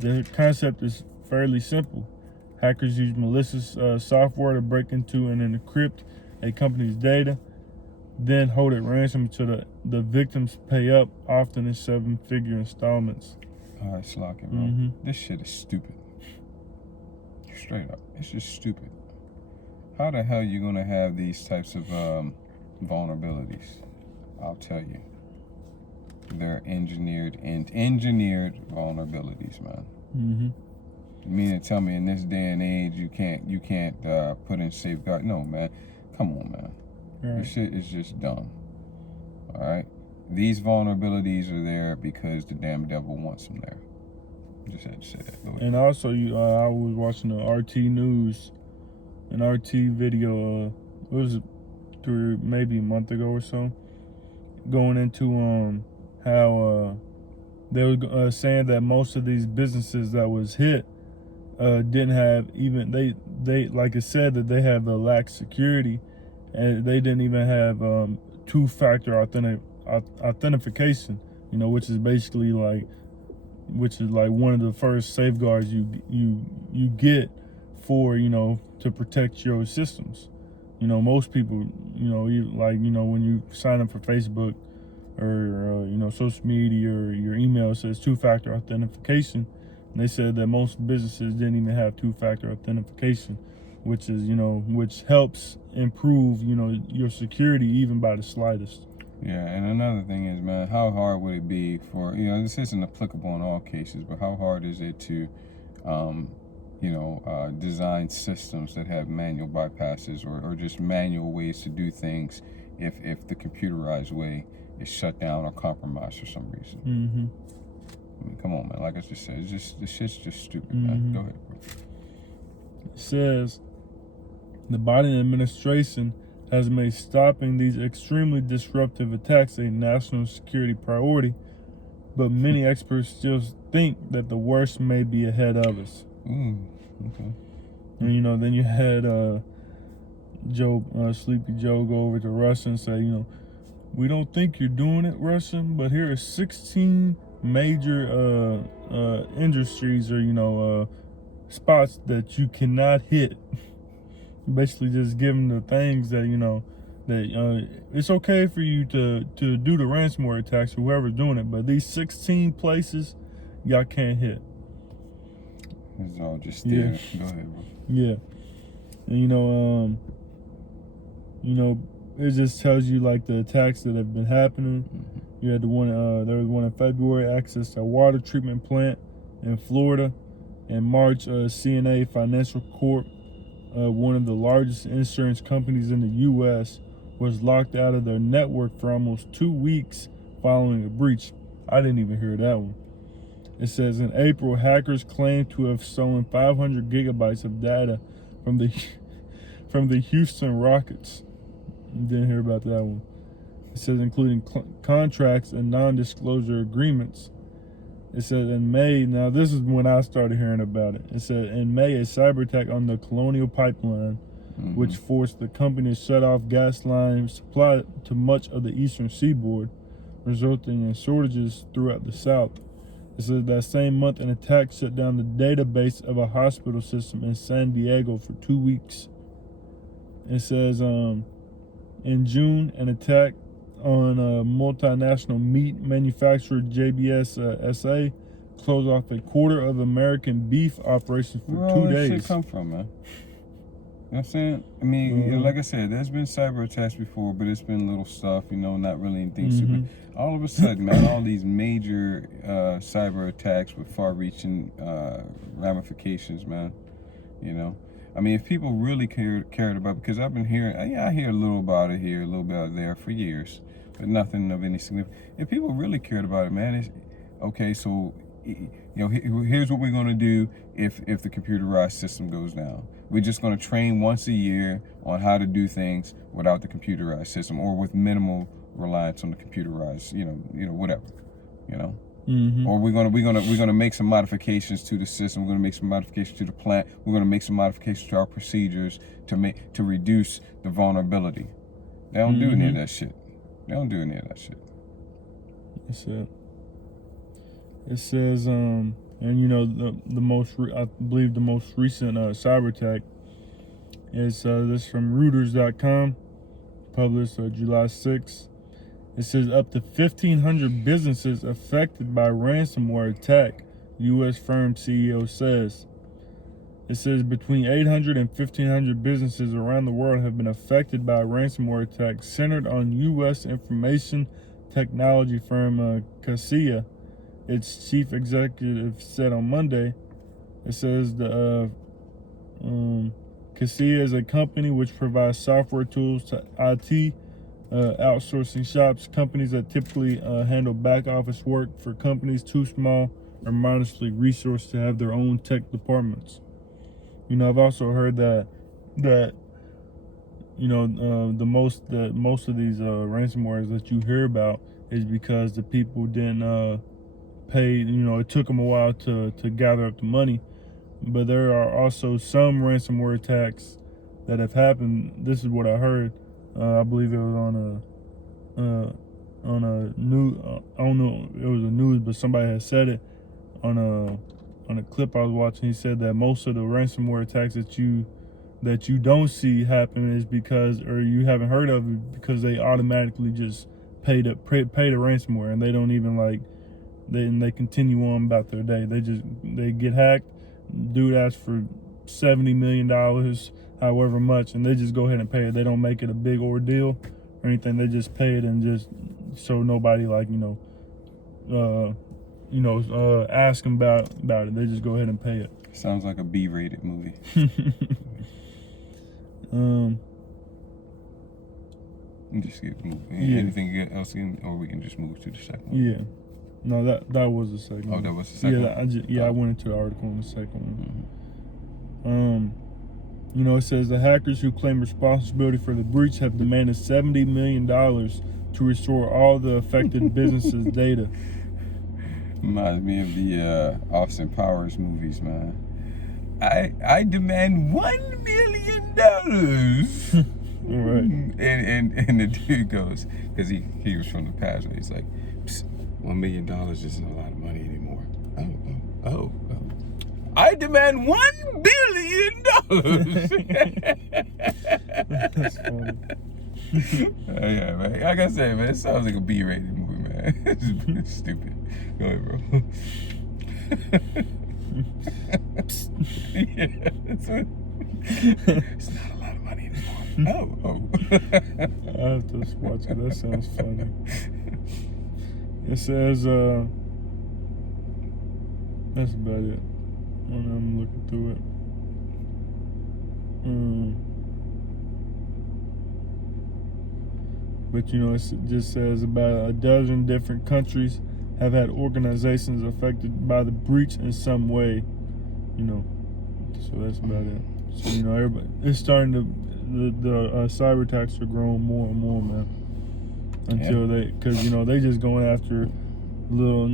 The concept is fairly simple. Hackers use malicious software to break into and encrypt a company's data, then hold it ransom until the victims pay up, often in 7-figure installments. All right, Slocky, bro. This shit is stupid. Straight up. It's just stupid. How the hell you gonna have these types of vulnerabilities? I'll tell you. They're engineered vulnerabilities, man. You mean to tell me in this day and age you can't put in safeguard? No, man. Come on, man. Right. This shit is just dumb. All right. These vulnerabilities are there because the damn devil wants them there. Just had to say that. And also, I was watching the RT News, an RT video. What was it, maybe a month ago or so, going into how they were saying that most of these businesses that was hit didn't have even they like it said that they have the lax security, and they didn't even have two-factor authentication. You know, which is basically like one of the first safeguards you get for, you know, to protect your systems. You know, most people, you know, when you sign up for Facebook or you know, social media or your email says two-factor authentication, and they said that most businesses didn't even have two-factor authentication, which is, you know, which helps improve, you know, your security even by the slightest. Yeah, and another thing is, man, how hard would it be for, you know, this isn't applicable in all cases, but how hard is it to, design systems that have manual bypasses or just manual ways to do things if the computerized way is shut down or compromised for some reason? I mean, come on, man. Like I just said, this shit's just stupid, man. Go ahead, bro. It says the Biden administration has made stopping these extremely disruptive attacks a national security priority, but many experts still think that the worst may be ahead of us. Okay. And, you know, then you had Sleepy Joe go over to Russia and say, you know, we don't think you're doing it, Russia, but here are 16 major industries or, you know, spots that you cannot hit. Basically just giving the things that, you know, that it's okay for you to do the ransomware attacks or whoever's doing it, but these 16 places y'all can't hit. It's all just there. Yeah. Go ahead, bro. Yeah. And you know, it just tells you like the attacks that have been happening. You had the one there was one in February, access to a water treatment plant in Florida. In March, CNA Financial Corp, one of the largest insurance companies in the U.S., was locked out of their network for almost 2 weeks following a breach. I didn't even hear that one. It says in April, hackers claimed to have stolen 500 gigabytes of data from the Houston Rockets. Didn't hear about that one. It says including contracts and non-disclosure agreements. It said in May, now this is when I started hearing about it. It said in May, a cyber attack on the Colonial Pipeline, which forced the company to shut off gas line supply to much of the eastern seaboard, resulting in shortages throughout the South. It said that same month, an attack shut down the database of a hospital system in San Diego for 2 weeks. It says in June, an attack on a multinational meat manufacturer JBS SA closed off a quarter of American beef operations for 2 days. Where did shit come from, man? You know what I'm saying? I mean, like I said, there's been cyber attacks before, but it's been little stuff, you know, not really anything super. All of a sudden, man, all these major cyber attacks with far-reaching ramifications, man. You know, I mean, if people really cared about, because I've been hearing, I hear a little about it here, a little bit out there for years, but nothing of any significance. If people really cared about it, man, it's okay. So, you know, here's what we're going to do if the computerized system goes down. We're just going to train once a year on how to do things without the computerized system or with minimal reliance on the computerized, you know, whatever, you know. Or we're gonna make some modifications to the system. We're gonna make some modifications to the plant. We're gonna make some modifications to our procedures to reduce the vulnerability. They don't do any of that shit. They don't do any of that shit. That's it. It says, and you know, I believe the most recent cyber attack is this from Reuters.com, published July 6th. It says up to 1,500 businesses affected by ransomware attack, U.S. firm CEO says. It says between 800 and 1,500 businesses around the world have been affected by a ransomware attack centered on U.S. information technology firm Kaseya. Its chief executive said on Monday. It says the Kaseya is a company which provides software tools to IT outsourcing shops, companies that typically handle back office work for companies too small or modestly resourced to have their own tech departments. You know, I've also heard that you know most of these ransomwares that you hear about is because the people didn't pay. You know, it took them a while to gather up the money. But there are also some ransomware attacks that have happened. This is what I heard. I believe it was on a news. I don't know. It was a news, but somebody had said it on a clip I was watching. He said that most of the ransomware attacks that you don't see happen is because, or you haven't heard of it, because they automatically just pay the ransomware, and they don't even they continue on about their day. They get hacked. Dude asks for $70 million, however much, and they just go ahead and pay it. They don't make it a big ordeal or anything. They just pay it and just so nobody ask them about it. They just go ahead and pay it. Sounds like a B-rated movie. Just get moving. Yeah. Anything else, or we can just move to the second one. Yeah. No, that was the second one. Oh, that was the second one? I went into the article on the second one. You know, it says the hackers who claim responsibility for the breach have demanded $70 million to restore all the affected businesses' data. Reminds me of the Austin Powers movies, man. I demand $1 million. Right. And the dude goes, because he was from the past, he's like, $1 million isn't a lot of money anymore. Oh. I demand $1 billion. That's funny. Yeah, man. Like I said, man, it sounds like a B-rated movie, man. It's stupid. Go ahead, bro. It's not a lot of money anymore. Oh. I have to watch it. That sounds funny. It says, that's about it. When I'm looking through it. But you know, it just says about a dozen different countries have had organizations affected by the breach in some way. You know, so that's about it. So you know, everybody, it's starting to the cyber attacks are growing more and more, man. Until because you know they just going after the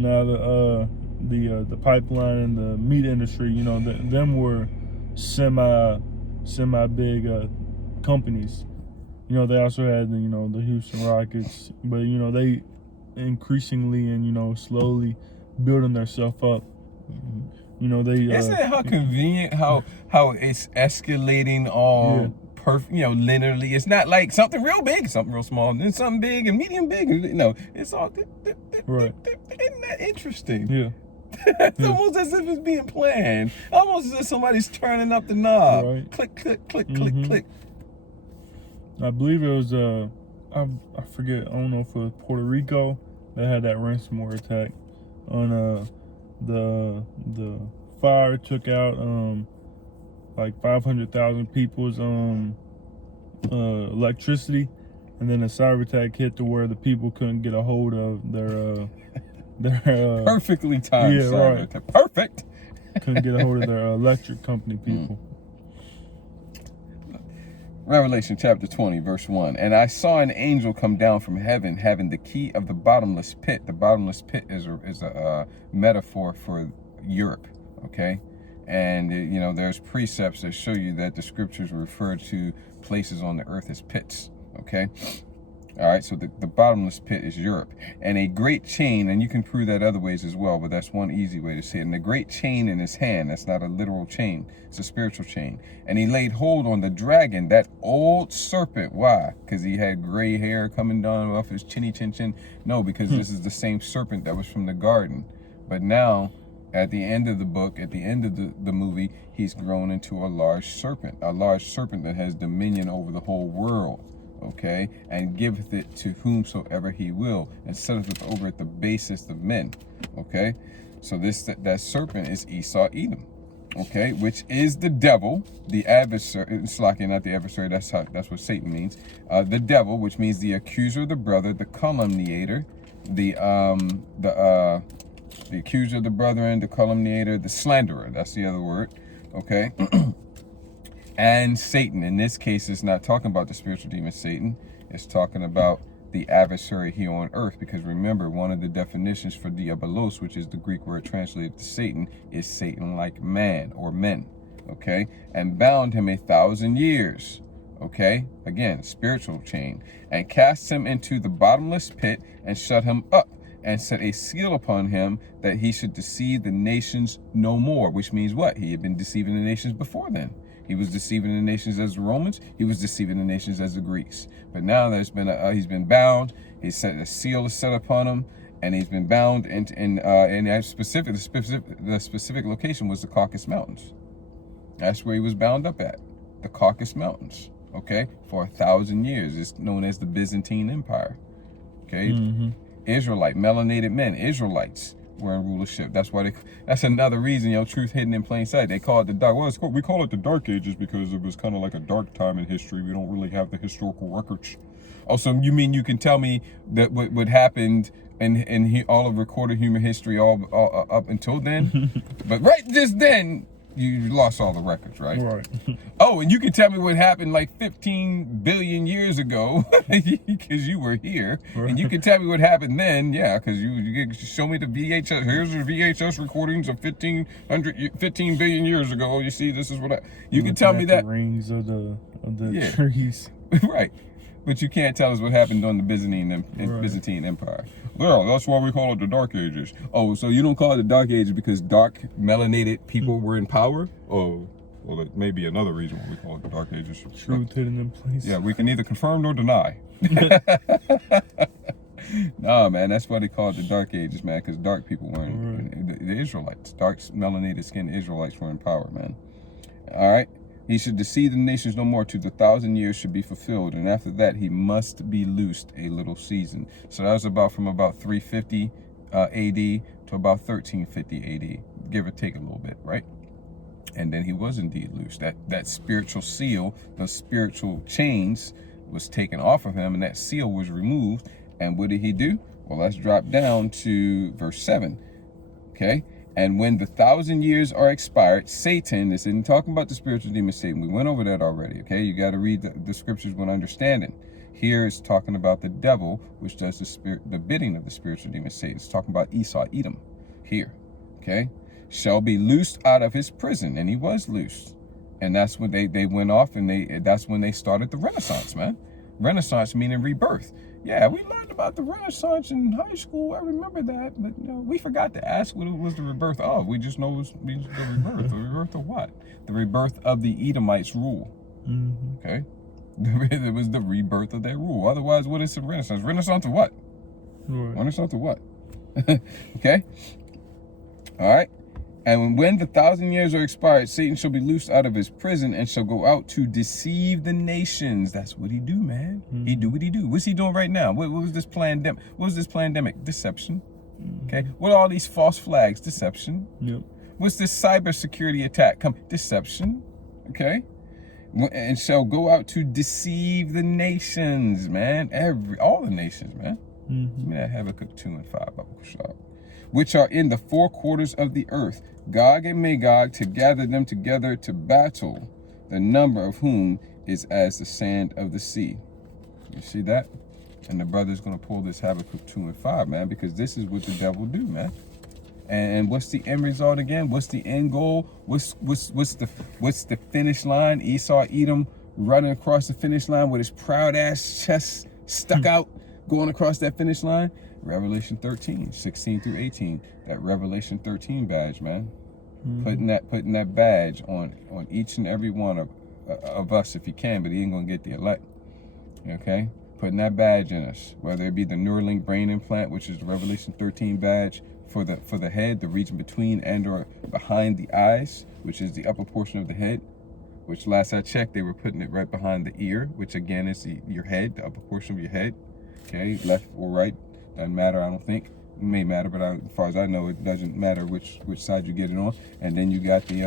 pipeline and the meat industry. You know, them were semi big companies. You know, they also had the Houston Rockets, but you know they increasingly and slowly building themselves up. You know they. Isn't it how convenient how it's escalating all perfect? You know, linearly. It's not like something real big, something real small, and then something big and medium big. You know, it's all right. Isn't that interesting? Yeah. It's almost as if it's being planned. Almost as if somebody's turning up the knob. Right. Click, click, click, click, click. I believe it was I forget. I don't know if it was Puerto Rico that had that ransomware attack on the fire took out like 500,000 people's electricity, and then a cyber attack hit to where the people couldn't get a hold of their perfectly timed cyber attack. Perfect. Couldn't get a hold of their electric company people. Revelation chapter 20, verse 1. And I saw an angel come down from heaven, having the key of the bottomless pit. The bottomless pit is a metaphor for Europe, okay? And, you know, there's precepts that show you that the scriptures refer to places on the earth as pits, okay? All right, so the bottomless pit is Europe. And a great chain, and you can prove that other ways as well, but that's one easy way to say it. And a great chain in his hand, that's not a literal chain, it's a spiritual chain. And he laid hold on the dragon, that old serpent. Why? Because he had gray hair coming down off his chinny chin chin? No, because this is the same serpent that was from the garden. But now, at the end of the book, at the end of the movie, he's grown into a large serpent that has dominion over the whole world. Okay, and giveth it to whomsoever he will, and setteth it over at the basest of men. Okay, so that serpent is Esau Edom. Okay, which is the devil, the adversary. It's like not the adversary. That's what Satan means. The devil, which means the accuser of the brother, the calumniator, the accuser of the brethren, the calumniator, the slanderer. That's the other word. Okay. And Satan, in this case, is not talking about the spiritual demon Satan. It's talking about the adversary here on earth. Because remember, one of the definitions for diabolos, which is the Greek word translated to Satan, is Satan like man or men. Okay? And bound him 1,000 years. Okay? Again, spiritual chain. And cast him into the bottomless pit and shut him up. And set a seal upon him that he should deceive the nations no more. Which means what? He had been deceiving the nations before then. He was deceiving the nations as the Romans. He was deceiving the nations as the Greeks. But now there's been he's been bound. He said a seal is set upon him, and he's been bound. And the specific location was the Caucasus Mountains. That's where he was bound up at, the Caucasus Mountains. Okay, for 1,000 years. It's known as the Byzantine Empire. Okay, Israelite, melanated men, Israelites were in rulership. That's another reason, truth hidden in plain sight. They call it the dark. Well, we call it the Dark Ages because it was kind of like a dark time in history. We don't really have the historical records. Also, you mean you can tell me that what happened in all of recorded human history all up until then? But right just then, you lost all the records, right? Right. Oh, and you can tell me what happened like 15 billion years ago because you were here. Right. And you can tell me what happened then, yeah, because you show me the VHS. Here's the VHS recordings of 15 billion years ago. You see, this is what you can tell me that. The rings of the trees. Right. But you can't tell us what happened during the Byzantine Empire. Well, that's why we call it the Dark Ages. Oh, so you don't call it the Dark Ages because dark, melanated people were in power? Oh, well, that may be another reason why we call it the Dark Ages. Truth hidden in plain sight. Yeah, we can neither confirm nor deny. Nah, man, that's why they call it the Dark Ages, man, because dark people were the Israelites. Dark, melanated skinned Israelites were in power, man. All right? He should deceive the nations no more till the 1,000 years should be fulfilled. And after that, he must be loosed a little season. So that was from about 350 AD to about 1350 AD, give or take a little bit, right? And then he was indeed loosed. That spiritual seal, those spiritual chains was taken off of him, and that seal was removed. And what did he do? Well, let's drop down to verse 7, okay? And when the 1,000 years are expired, Satan, this isn't talking about the spiritual demon Satan. We went over that already, okay? You got to read the scriptures with understanding. Here it's talking about the devil, which does the bidding of the spiritual demon Satan. It's talking about Esau, Edom, here, okay? Shall be loosed out of his prison, and he was loosed. And that's when they went off, and that's when they started the Renaissance, man. Renaissance meaning rebirth. Yeah, we learned about the Renaissance in high school. I remember that, but we forgot to ask what it was the rebirth of. We just know it was the rebirth. The rebirth of what? The rebirth of the Edomites' rule. Okay? It was the rebirth of their rule. Otherwise, what is the Renaissance? Renaissance of what? Right. Renaissance of what? Okay? All right? And when the 1,000 years are expired, Satan shall be loosed out of his prison and shall go out to deceive the nations. That's what he do, man. He do what he do. What's he doing right now? What was this pandemic? What was this pandemic? Deception. Okay. What are all these false flags? Deception. Yep. What's this cybersecurity attack? Deception. Okay. And shall go out to deceive the nations, man. All the nations, man. Give me that Habakkuk 2:5. Which are in the four quarters of the earth, Gog and Magog, to gather them together to battle, the number of whom is as the sand of the sea. You see that? And the brother's going to pull this Habakkuk 2 and 5, man, because this is what the devil do, man. And what's the end result again? What's the end goal? What's the finish line? Esau, Edom running across the finish line with his proud ass chest stuck out, going across that finish line. Revelation 13, 16 through 18. That Revelation 13 badge, man. Putting that badge on each and every one of us if you can, but he ain't gonna get the elect. Okay? Putting that badge in us, whether it be the Neuralink brain implant, which is the Revelation 13 badge for the head, the region between and or behind the eyes, which is the upper portion of the head, which last I checked, they were putting it right behind the ear, which again is your head, the upper portion of your head. Okay, left or right, doesn't matter, I don't think. It may matter, but as far as I know, it doesn't matter which side you get it on. And then you got the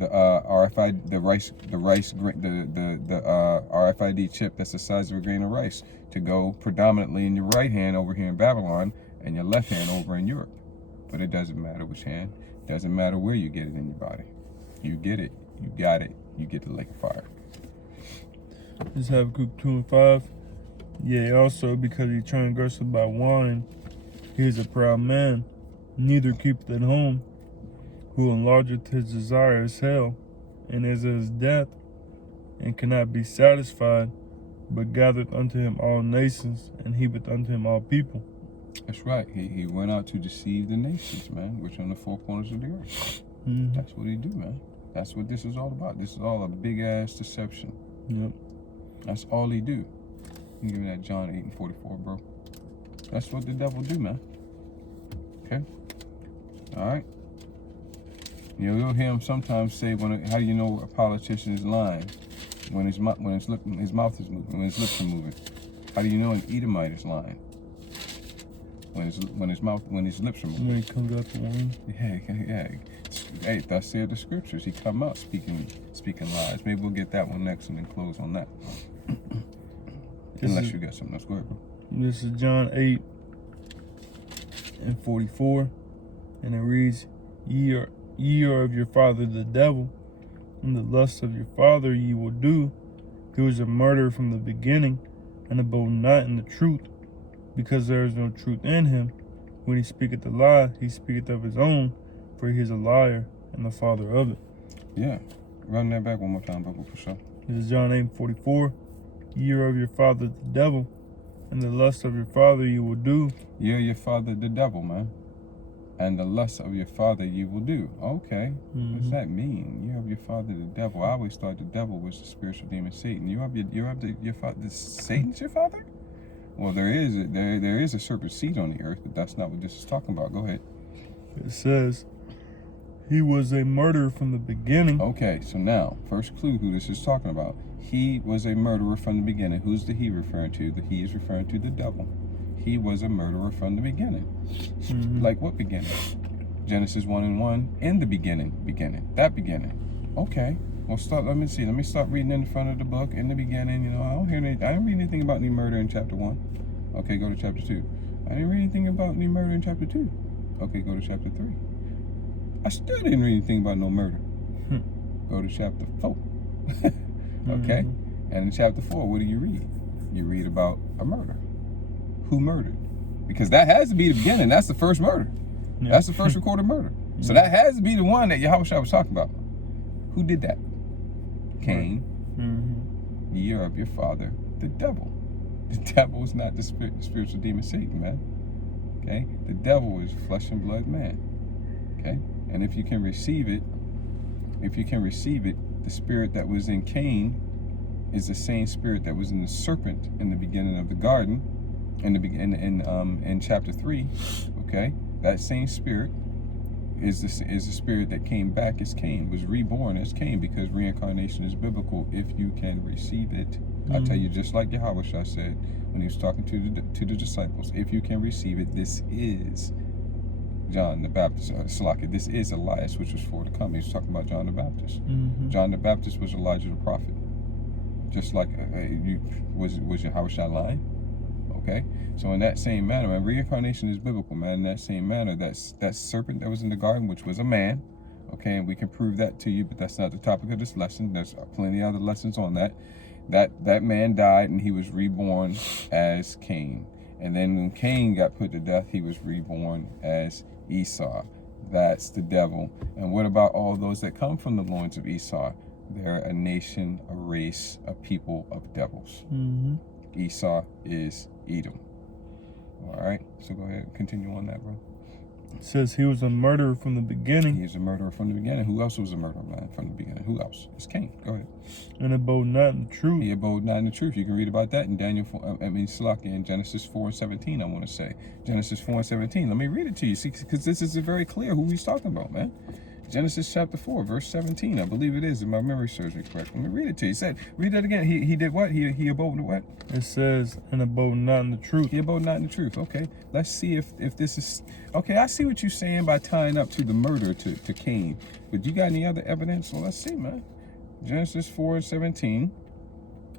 RFID, the RFID chip that's the size of a grain of rice to go predominantly in your right hand over here in Babylon and your left hand over in Europe. But it doesn't matter which hand. It doesn't matter where you get it in your body. You get it. You got it. You get the lake of fire. This Habakkuk 2 and 5. Yea, also because he transgresseth by wine, he is a proud man, neither keepeth at home, who enlargeth his desire as hell, and is as death, and cannot be satisfied, but gathereth unto him all nations, and heapeth unto him all people. That's right. He went out to deceive the nations, man, which are on the four corners of the earth. That's what he do, man. That's what this is all about. This is all a big-ass deception. Yep. That's all he do. You give me that John 8 and 44, bro. That's what the devil do, man. Okay? All right? You'll hear him sometimes say, how do you know a politician is lying? When his mouth is moving, when his lips are moving. How do you know an Edomite is lying? When his lips are moving. When he comes out the womb. Yeah. Hey, thus said the scriptures. He come out speaking lies. Maybe we'll get that one next and then close on that. Unless you got something else. Go ahead, bro. This is John 8 and 44. And it reads, Ye are of your father the devil, and the lusts of your father ye will do. He was a murderer from the beginning, and abode not in the truth, because there is no truth in him. When he speaketh a lie, he speaketh of his own, for he is a liar and the father of it. Yeah. Run that back one more time, bro, for sure. This is John 8 and 44. Ye are of your father the devil, and the lust of your father you will do. Ye are your father the devil, man. And the lust of your father you will do. Okay. What does that mean? You have your father the devil. I always thought the devil was the spiritual demon Satan. You have your father. Satan's your father? Well, there is a serpent seed on the earth, but that's not what this is talking about. Go ahead. It says, he was a murderer from the beginning. Okay, so now, first clue who this is talking about. He was a murderer from the beginning. Who's the he referring to? The he is referring to the devil. He was a murderer from the beginning. Like what beginning? Genesis 1 and 1, in the beginning. That beginning. Okay. Well, let me start reading in the front of the book. In the beginning, I didn't read anything about any murder in chapter 1. Okay, go to chapter 2. I didn't read anything about any murder in chapter 2. Okay, go to chapter 3. I still didn't read anything about no murder. Go to chapter 4. Okay? And in chapter 4, what do you read? You read about a murder. Who murdered? Because that has to be the beginning. That's the first murder. Yeah. That's the first recorded murder. So that has to be the one that Yahushua was talking about. Who did that? Cain. Ye are of your father, the devil. The devil is not the spiritual demon Satan, man. Okay? The devil is flesh and blood man. Okay? And if you can receive it, the spirit that was in Cain is the same spirit that was in the serpent in the beginning of the garden, in chapter 3. Okay? That same spirit is the spirit that came back as Cain, was reborn as Cain, because reincarnation is biblical if you can receive it. I tell you, just like Yahushua said when he was talking to the disciples, if you can receive it, this is John the Baptist. This is Elias, which was for to come. He was talking about John the Baptist. John the Baptist was Elijah the prophet. Just like was Yahushua lying? Okay, so in that same manner, man, reincarnation is biblical, man. In that same manner, that serpent that was in the garden, which was a man, Okay, and we can prove that to you, but that's not the topic of this lesson. There's plenty of other lessons on that. That man died and he was reborn as Cain. And then when Cain got put to death, he was reborn as Esau. That's the devil. And what about all those that come from the loins of Esau? They're a nation, a race, a people of devils. Esau is Edom. All right, so go ahead and continue on that, bro. It says he was a murderer from the beginning. He was a murderer from the beginning. Who else was a murderer, man, from the beginning? Who else? It's Cain. Go ahead. And abode not in the truth. He abode not in the truth. You can read about that in in Genesis 4:17, I want to say. Genesis 4:17. Let me read it to you, see, because this is very clear who he's talking about, man. Genesis chapter 4, verse 17. I believe it is, if my memory serves me correct. Let me read it to you. He said, read that again. He did what? He abode in what? It says, and abode not in the truth. He abode not in the truth. Okay. Let's see if this is... Okay, I see what you're saying by tying up to the murder to Cain. But you got any other evidence? Well, let's see, man. Genesis 4:17.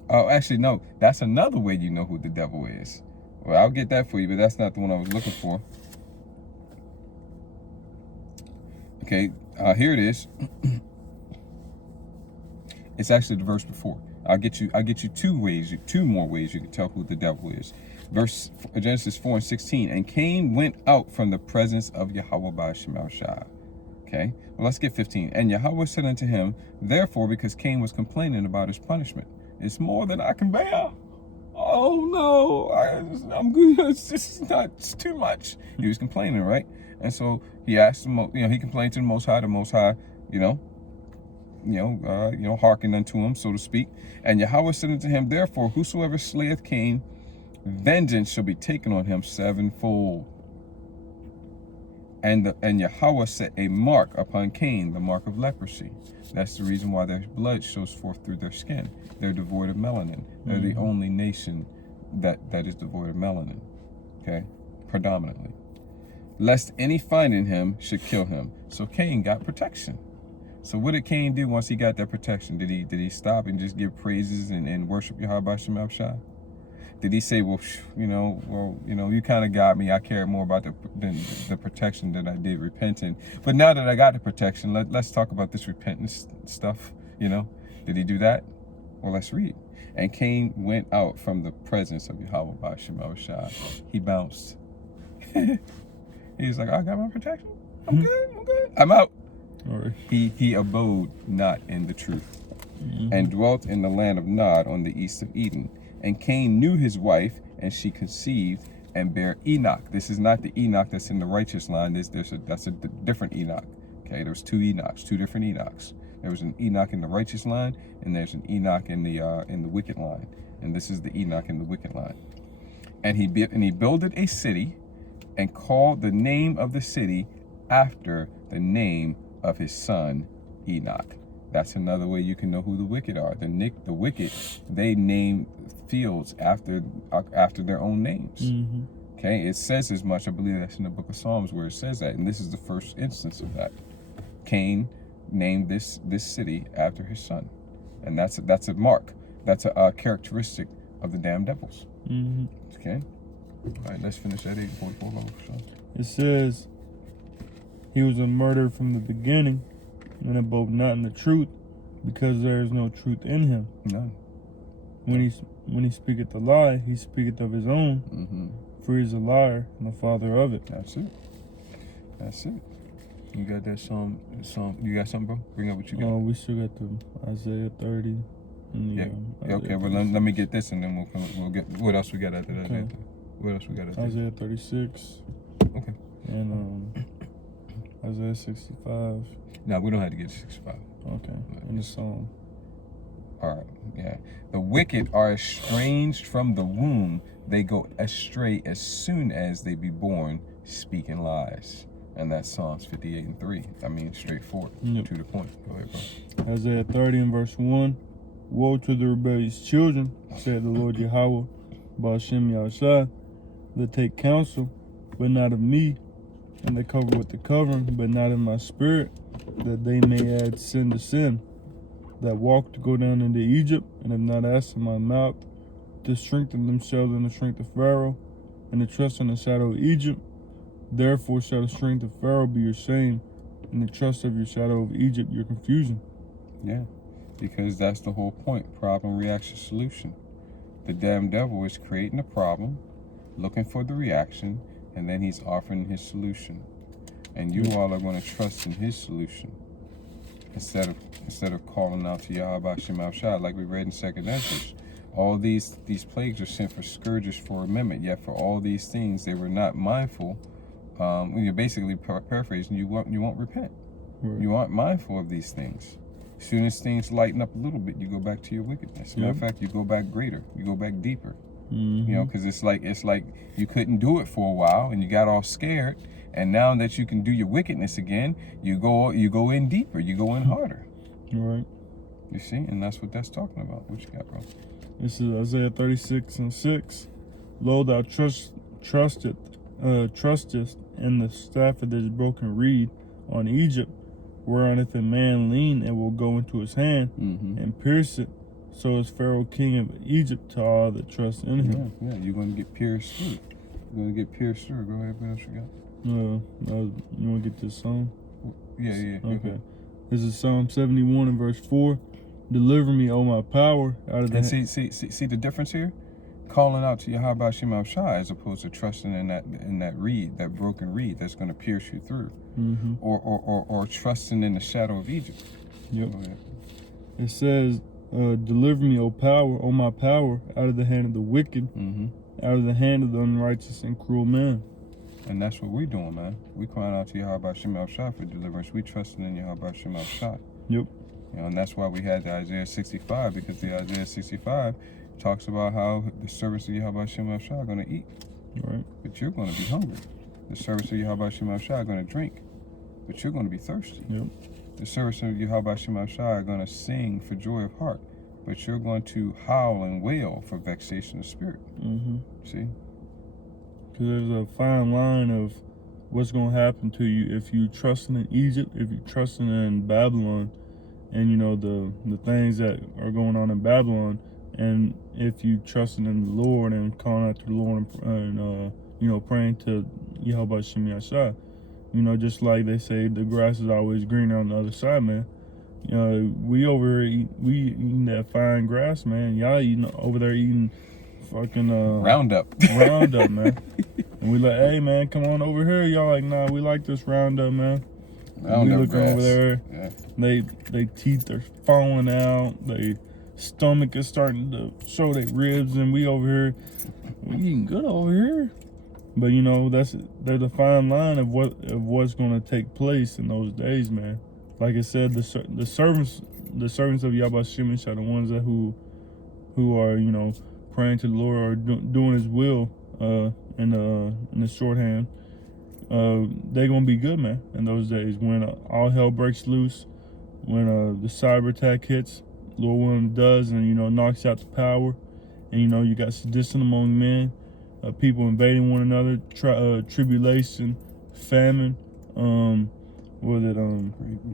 Oh, actually, no. That's another way you know who the devil is. Well, I'll get that for you, but that's not the one I was looking for. Okay, here it is. It's actually the verse before. I'll get you two more ways you can tell who the devil is. Genesis 4:16. And Cain went out from the presence of Yahweh by Shemal Shah. Okay, well, let's get 15. And Yahweh said unto him, therefore, because Cain was complaining about his punishment, it's more than I can bear. Oh no, I'm good. It's too much. He was complaining, right? And so he asked him, he complained to the Most High. The Most High, hearkened unto him, so to speak. And Yahweh said unto him, therefore, whosoever slayeth Cain, vengeance shall be taken on him sevenfold. And Yahweh set a mark upon Cain, the mark of leprosy. That's the reason why their blood shows forth through their skin. They're devoid of melanin. They're the only nation that is devoid of melanin. Okay, predominantly. Lest any finding him should kill him. So Cain got protection. So what did Cain do once he got that protection? Did he stop and just give praises and worship Yahweh by Shemal Shah? Did he say, well, you kind of got me. I cared more about the protection than I did repenting. But now that I got the protection, let's talk about this repentance stuff. Did he do that? Well, let's read. And Cain went out from the presence of Yahweh by Shemal Shah. He bounced. He was like, I got my protection. I'm good. I'm out. Right. He abode not in the truth, and dwelt in the land of Nod on the east of Eden. And Cain knew his wife, and she conceived and bare Enoch. This is not the Enoch that's in the righteous line. That's a different Enoch. Okay, there's two Enochs, two different Enochs. There was an Enoch in the righteous line, and there's an Enoch in the wicked line. And this is the Enoch in the wicked line. And he builded a city, and called the name of the city after the name of his son Enoch. That's another way you can know who the wicked are. The wicked, they name fields after their own names. Okay, it says as much. I believe that's in the book of Psalms where it says that, and this is the first instance of that. Cain named this city after his son, and that's a mark. That's a characteristic of the damn devils. Okay. All right, let's finish that 8:44. It says he was a murderer from the beginning, and abode not in the truth, because there is no truth in him. No. When he speaketh a lie, he speaketh of his own, for he is a liar and the father of it. That's it. You got that Psalm? You got something, bro? Bring up what you got. Oh, we still got the Isaiah 30. Okay, well, let me get this, and then we'll get what else we got after that. Okay. What else we got after that? Isaiah 36. Okay. And Isaiah 65. No, we don't have to get to 65. Okay. In the Psalm. All right. Yeah. The wicked are estranged from the womb. They go astray as soon as they be born, speaking lies. And that's Psalms 58:3. I mean, straightforward, to the point. Go ahead, bro. Isaiah 30 and verse 1. Woe to the rebellious children, said the Lord Yahweh, Ba'ashem Yahushua. They take counsel, but not of me, and they cover with the covering, but not in my spirit, that they may add sin to sin, that walk to go down into Egypt, and have not asked in my mouth, to strengthen themselves in the strength of Pharaoh, and to trust in the shadow of Egypt. Therefore shall the strength of Pharaoh be your shame, In the trust of your shadow of Egypt, your confusion. Yeah, because that's the whole point. Problem, reaction, solution. The damn devil is creating a problem, looking for the reaction, and then he's offering his solution. And you all are going to trust in his solution instead of calling out to Yahweh Shem Shai, like we read in 2nd Ezra. All these plagues are sent for scourges for a minute, yet for all these things they were not mindful. When you're basically paraphrasing, you won't repent. Right. You aren't mindful of these things. As soon as things lighten up a little bit, you go back to your wickedness. Matter of fact, you go back greater. You go back deeper. Mm-hmm. You know, because it's like you couldn't do it for a while, and you got all scared. And now that you can do your wickedness again, you go in deeper. You go in harder. Right. You see, and that's what that's talking about. What you got, bro? This is Isaiah 36:6. Lo, thou trustest in the staff of this broken reed on Egypt, whereon if a man lean, it will go into his hand and pierce it. So is Pharaoh king of Egypt to all that trust in him. Yeah, you're going to get pierced through. You're going to get pierced through. Go ahead, what else you got? You want to get this psalm? Yeah. Okay. This is Psalm 71 and verse 4. Deliver me, O my power, out of the... And see the difference here? Calling out to Yahweh Shem Shai as opposed to trusting in that reed, that broken reed that's going to pierce you through. Or trusting in the shadow of Egypt. Yep. It says, deliver me, O my power, out of the hand of the wicked, out of the hand of the unrighteous and cruel man. And that's what we're doing, man. We crying out to Yahweh Shem Shai for deliverance. We trusting in Yahweh Shem Shai. Yep. You know, and that's why we had the Isaiah 65, because the Isaiah 65 talks about how the servants of Yahweh Shem Shai are going to eat. Right. But you're going to be hungry. The servants of Yahweh Shem Shai are going to drink. But you're going to be thirsty. Yep. The servants of Yahweh Shem Shai are going to sing for joy of heart. But you're going to howl and wail for vexation of spirit. See? Because there's a fine line of what's going to happen to you if you trusting in Egypt, if you trusting in Babylon, and you know the things that are going on in Babylon, and if you trusting in the Lord and calling out to the Lord and you know, praying to Yahweh Shem Shai. You know, just like they say, the grass is always greener on the other side, man. You know, we over here eating that fine grass, man. Y'all eating over there eating fucking Roundup, man. And we like, hey man, come on over here. Y'all like, nah, we like this Roundup, man. Roundup we looking grass. over there. Yeah. They teeth are falling out. They stomach is starting to show their ribs, and we over here, we eating good over here. But you know, there's a fine line of what's going to take place in those days, man. Like I said, the servants of Yahweh Shem Shai, the ones that who are, you know, praying to the Lord or doing His will in the shorthand, they're gonna be good, man. In those days when all hell breaks loose, when the CyberAttack hits, Lord willing does, and you know, knocks out the power, and you know, you got sedition among men, people invading one another, tribulation, famine,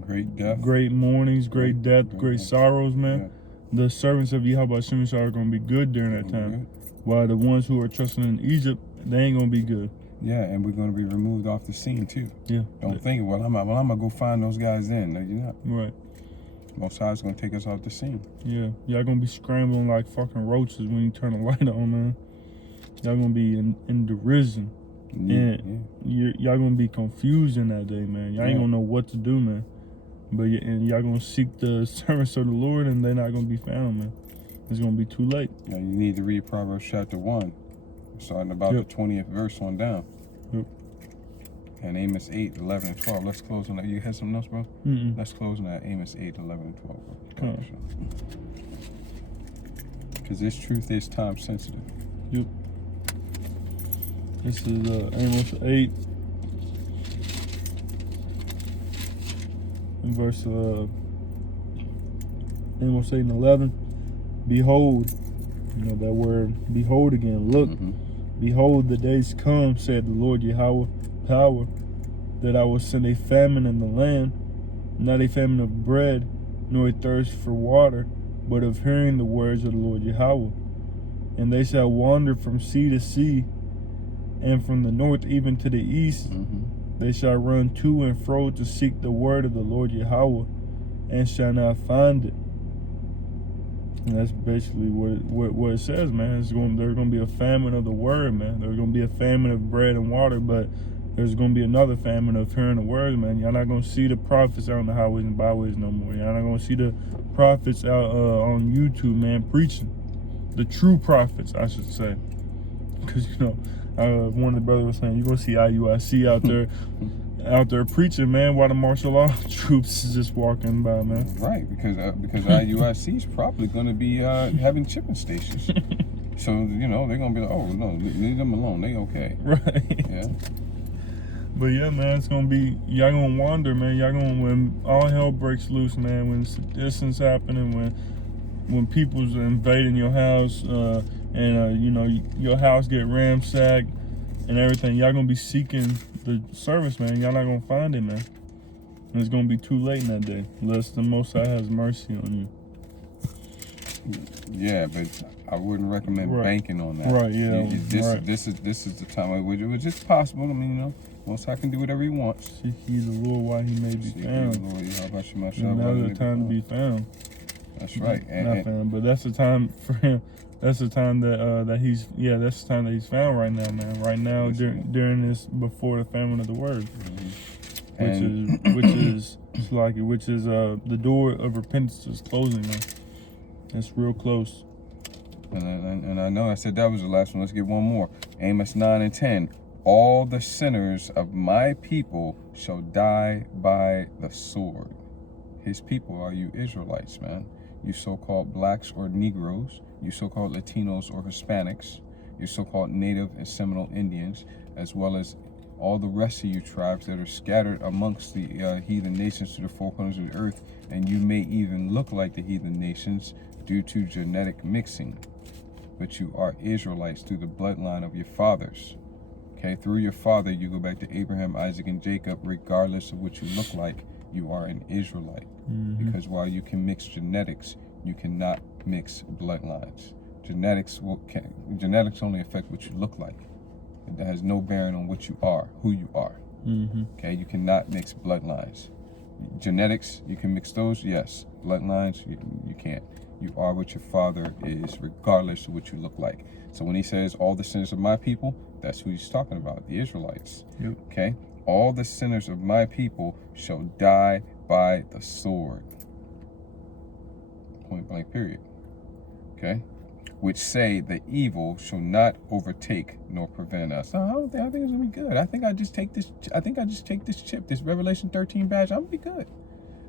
great death, great mournings, great death, great sorrows, man. Yeah. The servants of Yahweh Shem Shai are gonna be good during that time, while the ones who are trusting in Egypt, they ain't gonna be good. Yeah, and we're gonna be removed off the scene too. Yeah. Don't think, well, I'm gonna go find those guys then. No, you're not. Right. Most High's gonna take us off the scene. Yeah, y'all gonna be scrambling like fucking roaches when you turn the light on, man. Y'all gonna be in derision. And y'all gonna be confused in that day, man. Y'all ain't gonna know what to do, man. But y'all gonna seek the servants of the Lord, and they're not gonna be found, man. It's gonna be too late. Now you need to read Proverbs chapter 1, starting about the 20th verse on down. Yep. And Amos 8, 11, and 12. Let's close on that. You had something else, bro? Let's close on that. Amos 8, 11, and 12, bro. Because this truth is time sensitive. Yep. This is Amos 8 in verse Amos 8 and 11. Behold, you know that word, behold again, look, behold the days come, said the Lord Yahweh, power, that I will send a famine in the land, not a famine of bread, nor a thirst for water, but of hearing the words of the Lord Yahweh. And they shall wander from sea to sea, and from the north even to the east, They shall run to and fro to seek the word of the Lord Yahweh, and shall not find it. And that's basically what it says, man. There's going to be a famine of the word, man. There's going to be a famine of bread and water, but there's going to be another famine of hearing the word, man. Y'all not going to see the prophets out on the highways and byways no more. Y'all not going to see the prophets out on YouTube, man, preaching. The true prophets, I should say. Because, you know, one of the brothers was saying, you're going to see IUIC out there preaching, man, while the martial law troops is just walking by, man. Right, because IUIC is probably going to be having chipping stations. So, you know, they're going to be like, oh, no, leave them alone. They okay. Right. Yeah. But yeah, man, it's going to be, y'all going to wander, man. Y'all going to, when all hell breaks loose, man, when sedition's happening, when people's invading your house, and you know, your house get ransacked and everything, y'all gonna be seeking the service, man. Y'all not gonna find it, man. And it's gonna be too late in that day, unless the Most High has mercy on you. Yeah, but I wouldn't recommend banking on that. Right, yeah. This is the time which is possible. I mean, you know, Most High can do whatever he wants. Seek ye the Lord while he may be found. And now's the time to be found. That's right. Not found, but that's the time for him. That's the time that he's that's the time that he's found right now, man. Right now, during this, before the famine of the word, which is the door of repentance is closing, man. It's real close. And I know I said that was the last one. Let's get one more. Amos 9 and 10. All the sinners of my people shall die by the sword. His people are you Israelites, man. You so-called blacks or Negroes, you so-called Latinos or Hispanics, you so-called Native and Seminole Indians, as well as all the rest of you tribes that are scattered amongst the heathen nations to the four corners of the earth, and you may even look like the heathen nations due to genetic mixing, but you are Israelites through the bloodline of your fathers. Okay, through your father, you go back to Abraham, Isaac, and Jacob, regardless of what you look like. You are an Israelite. Because while you can mix genetics, you cannot mix bloodlines. Genetics only affect what you look like. It has no bearing on what you are, who you are. Okay, you cannot mix bloodlines. Genetics, you can mix those, yes. Bloodlines, you can't. You are what your father is, regardless of what you look like. So when he says all the sinners of my people, that's who he's talking about, the Israelites. Okay? All the sinners of my people shall die by the sword. Point blank, period. Okay? Which say the evil shall not overtake nor prevent us. I think it's gonna be good. I think I just take this chip, this Revelation 13 badge. I'm gonna be good.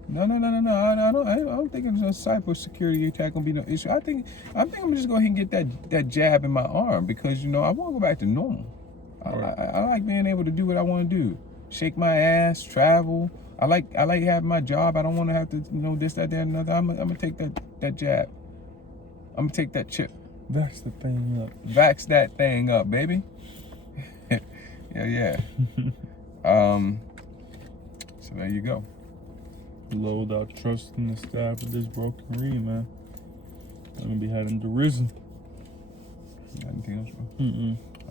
No. I don't think it's a cyber security attack gonna be no issue. I think I'm just go ahead and get that jab in my arm, because, you know, I want to go back to normal. I like being able to do what I want to do. Shake my ass, travel. I like having my job. I don't want to have to, you know, this, that, that, another. I'm gonna take that jab. I'm gonna take that chip. Vax the thing up. Vax that thing up, baby. yeah. So there you go. Load our trust in the staff of this broken reed, man. I'm gonna be having derision. Anything else, bro?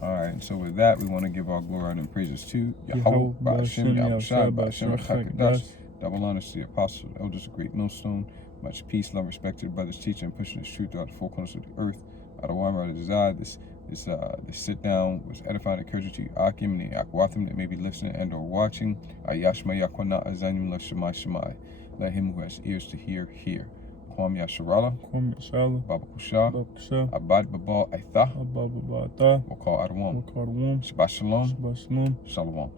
All right, and so with that, we want to give our glory and praises to Yahweh, Ba'ashem, Yahushua, Ba'ashem, Chakadash. Double honors to the apostles, elders of Great Millstone. Much peace, love, respect to the brothers teaching and pushing this truth throughout the four corners of the earth. Adawam desire this sit down was edifying and encouraging to you, Akim and Akwathim that may be listening and or watching. Ayashma Yakwana Azanyum Lashemai Shemai. Let him who has ears to hear, hear. Kwam Yasharala, Baba Kusha, Abad Babal Aitha, Wakal Adawam, Shabbat Shalom, Shalom.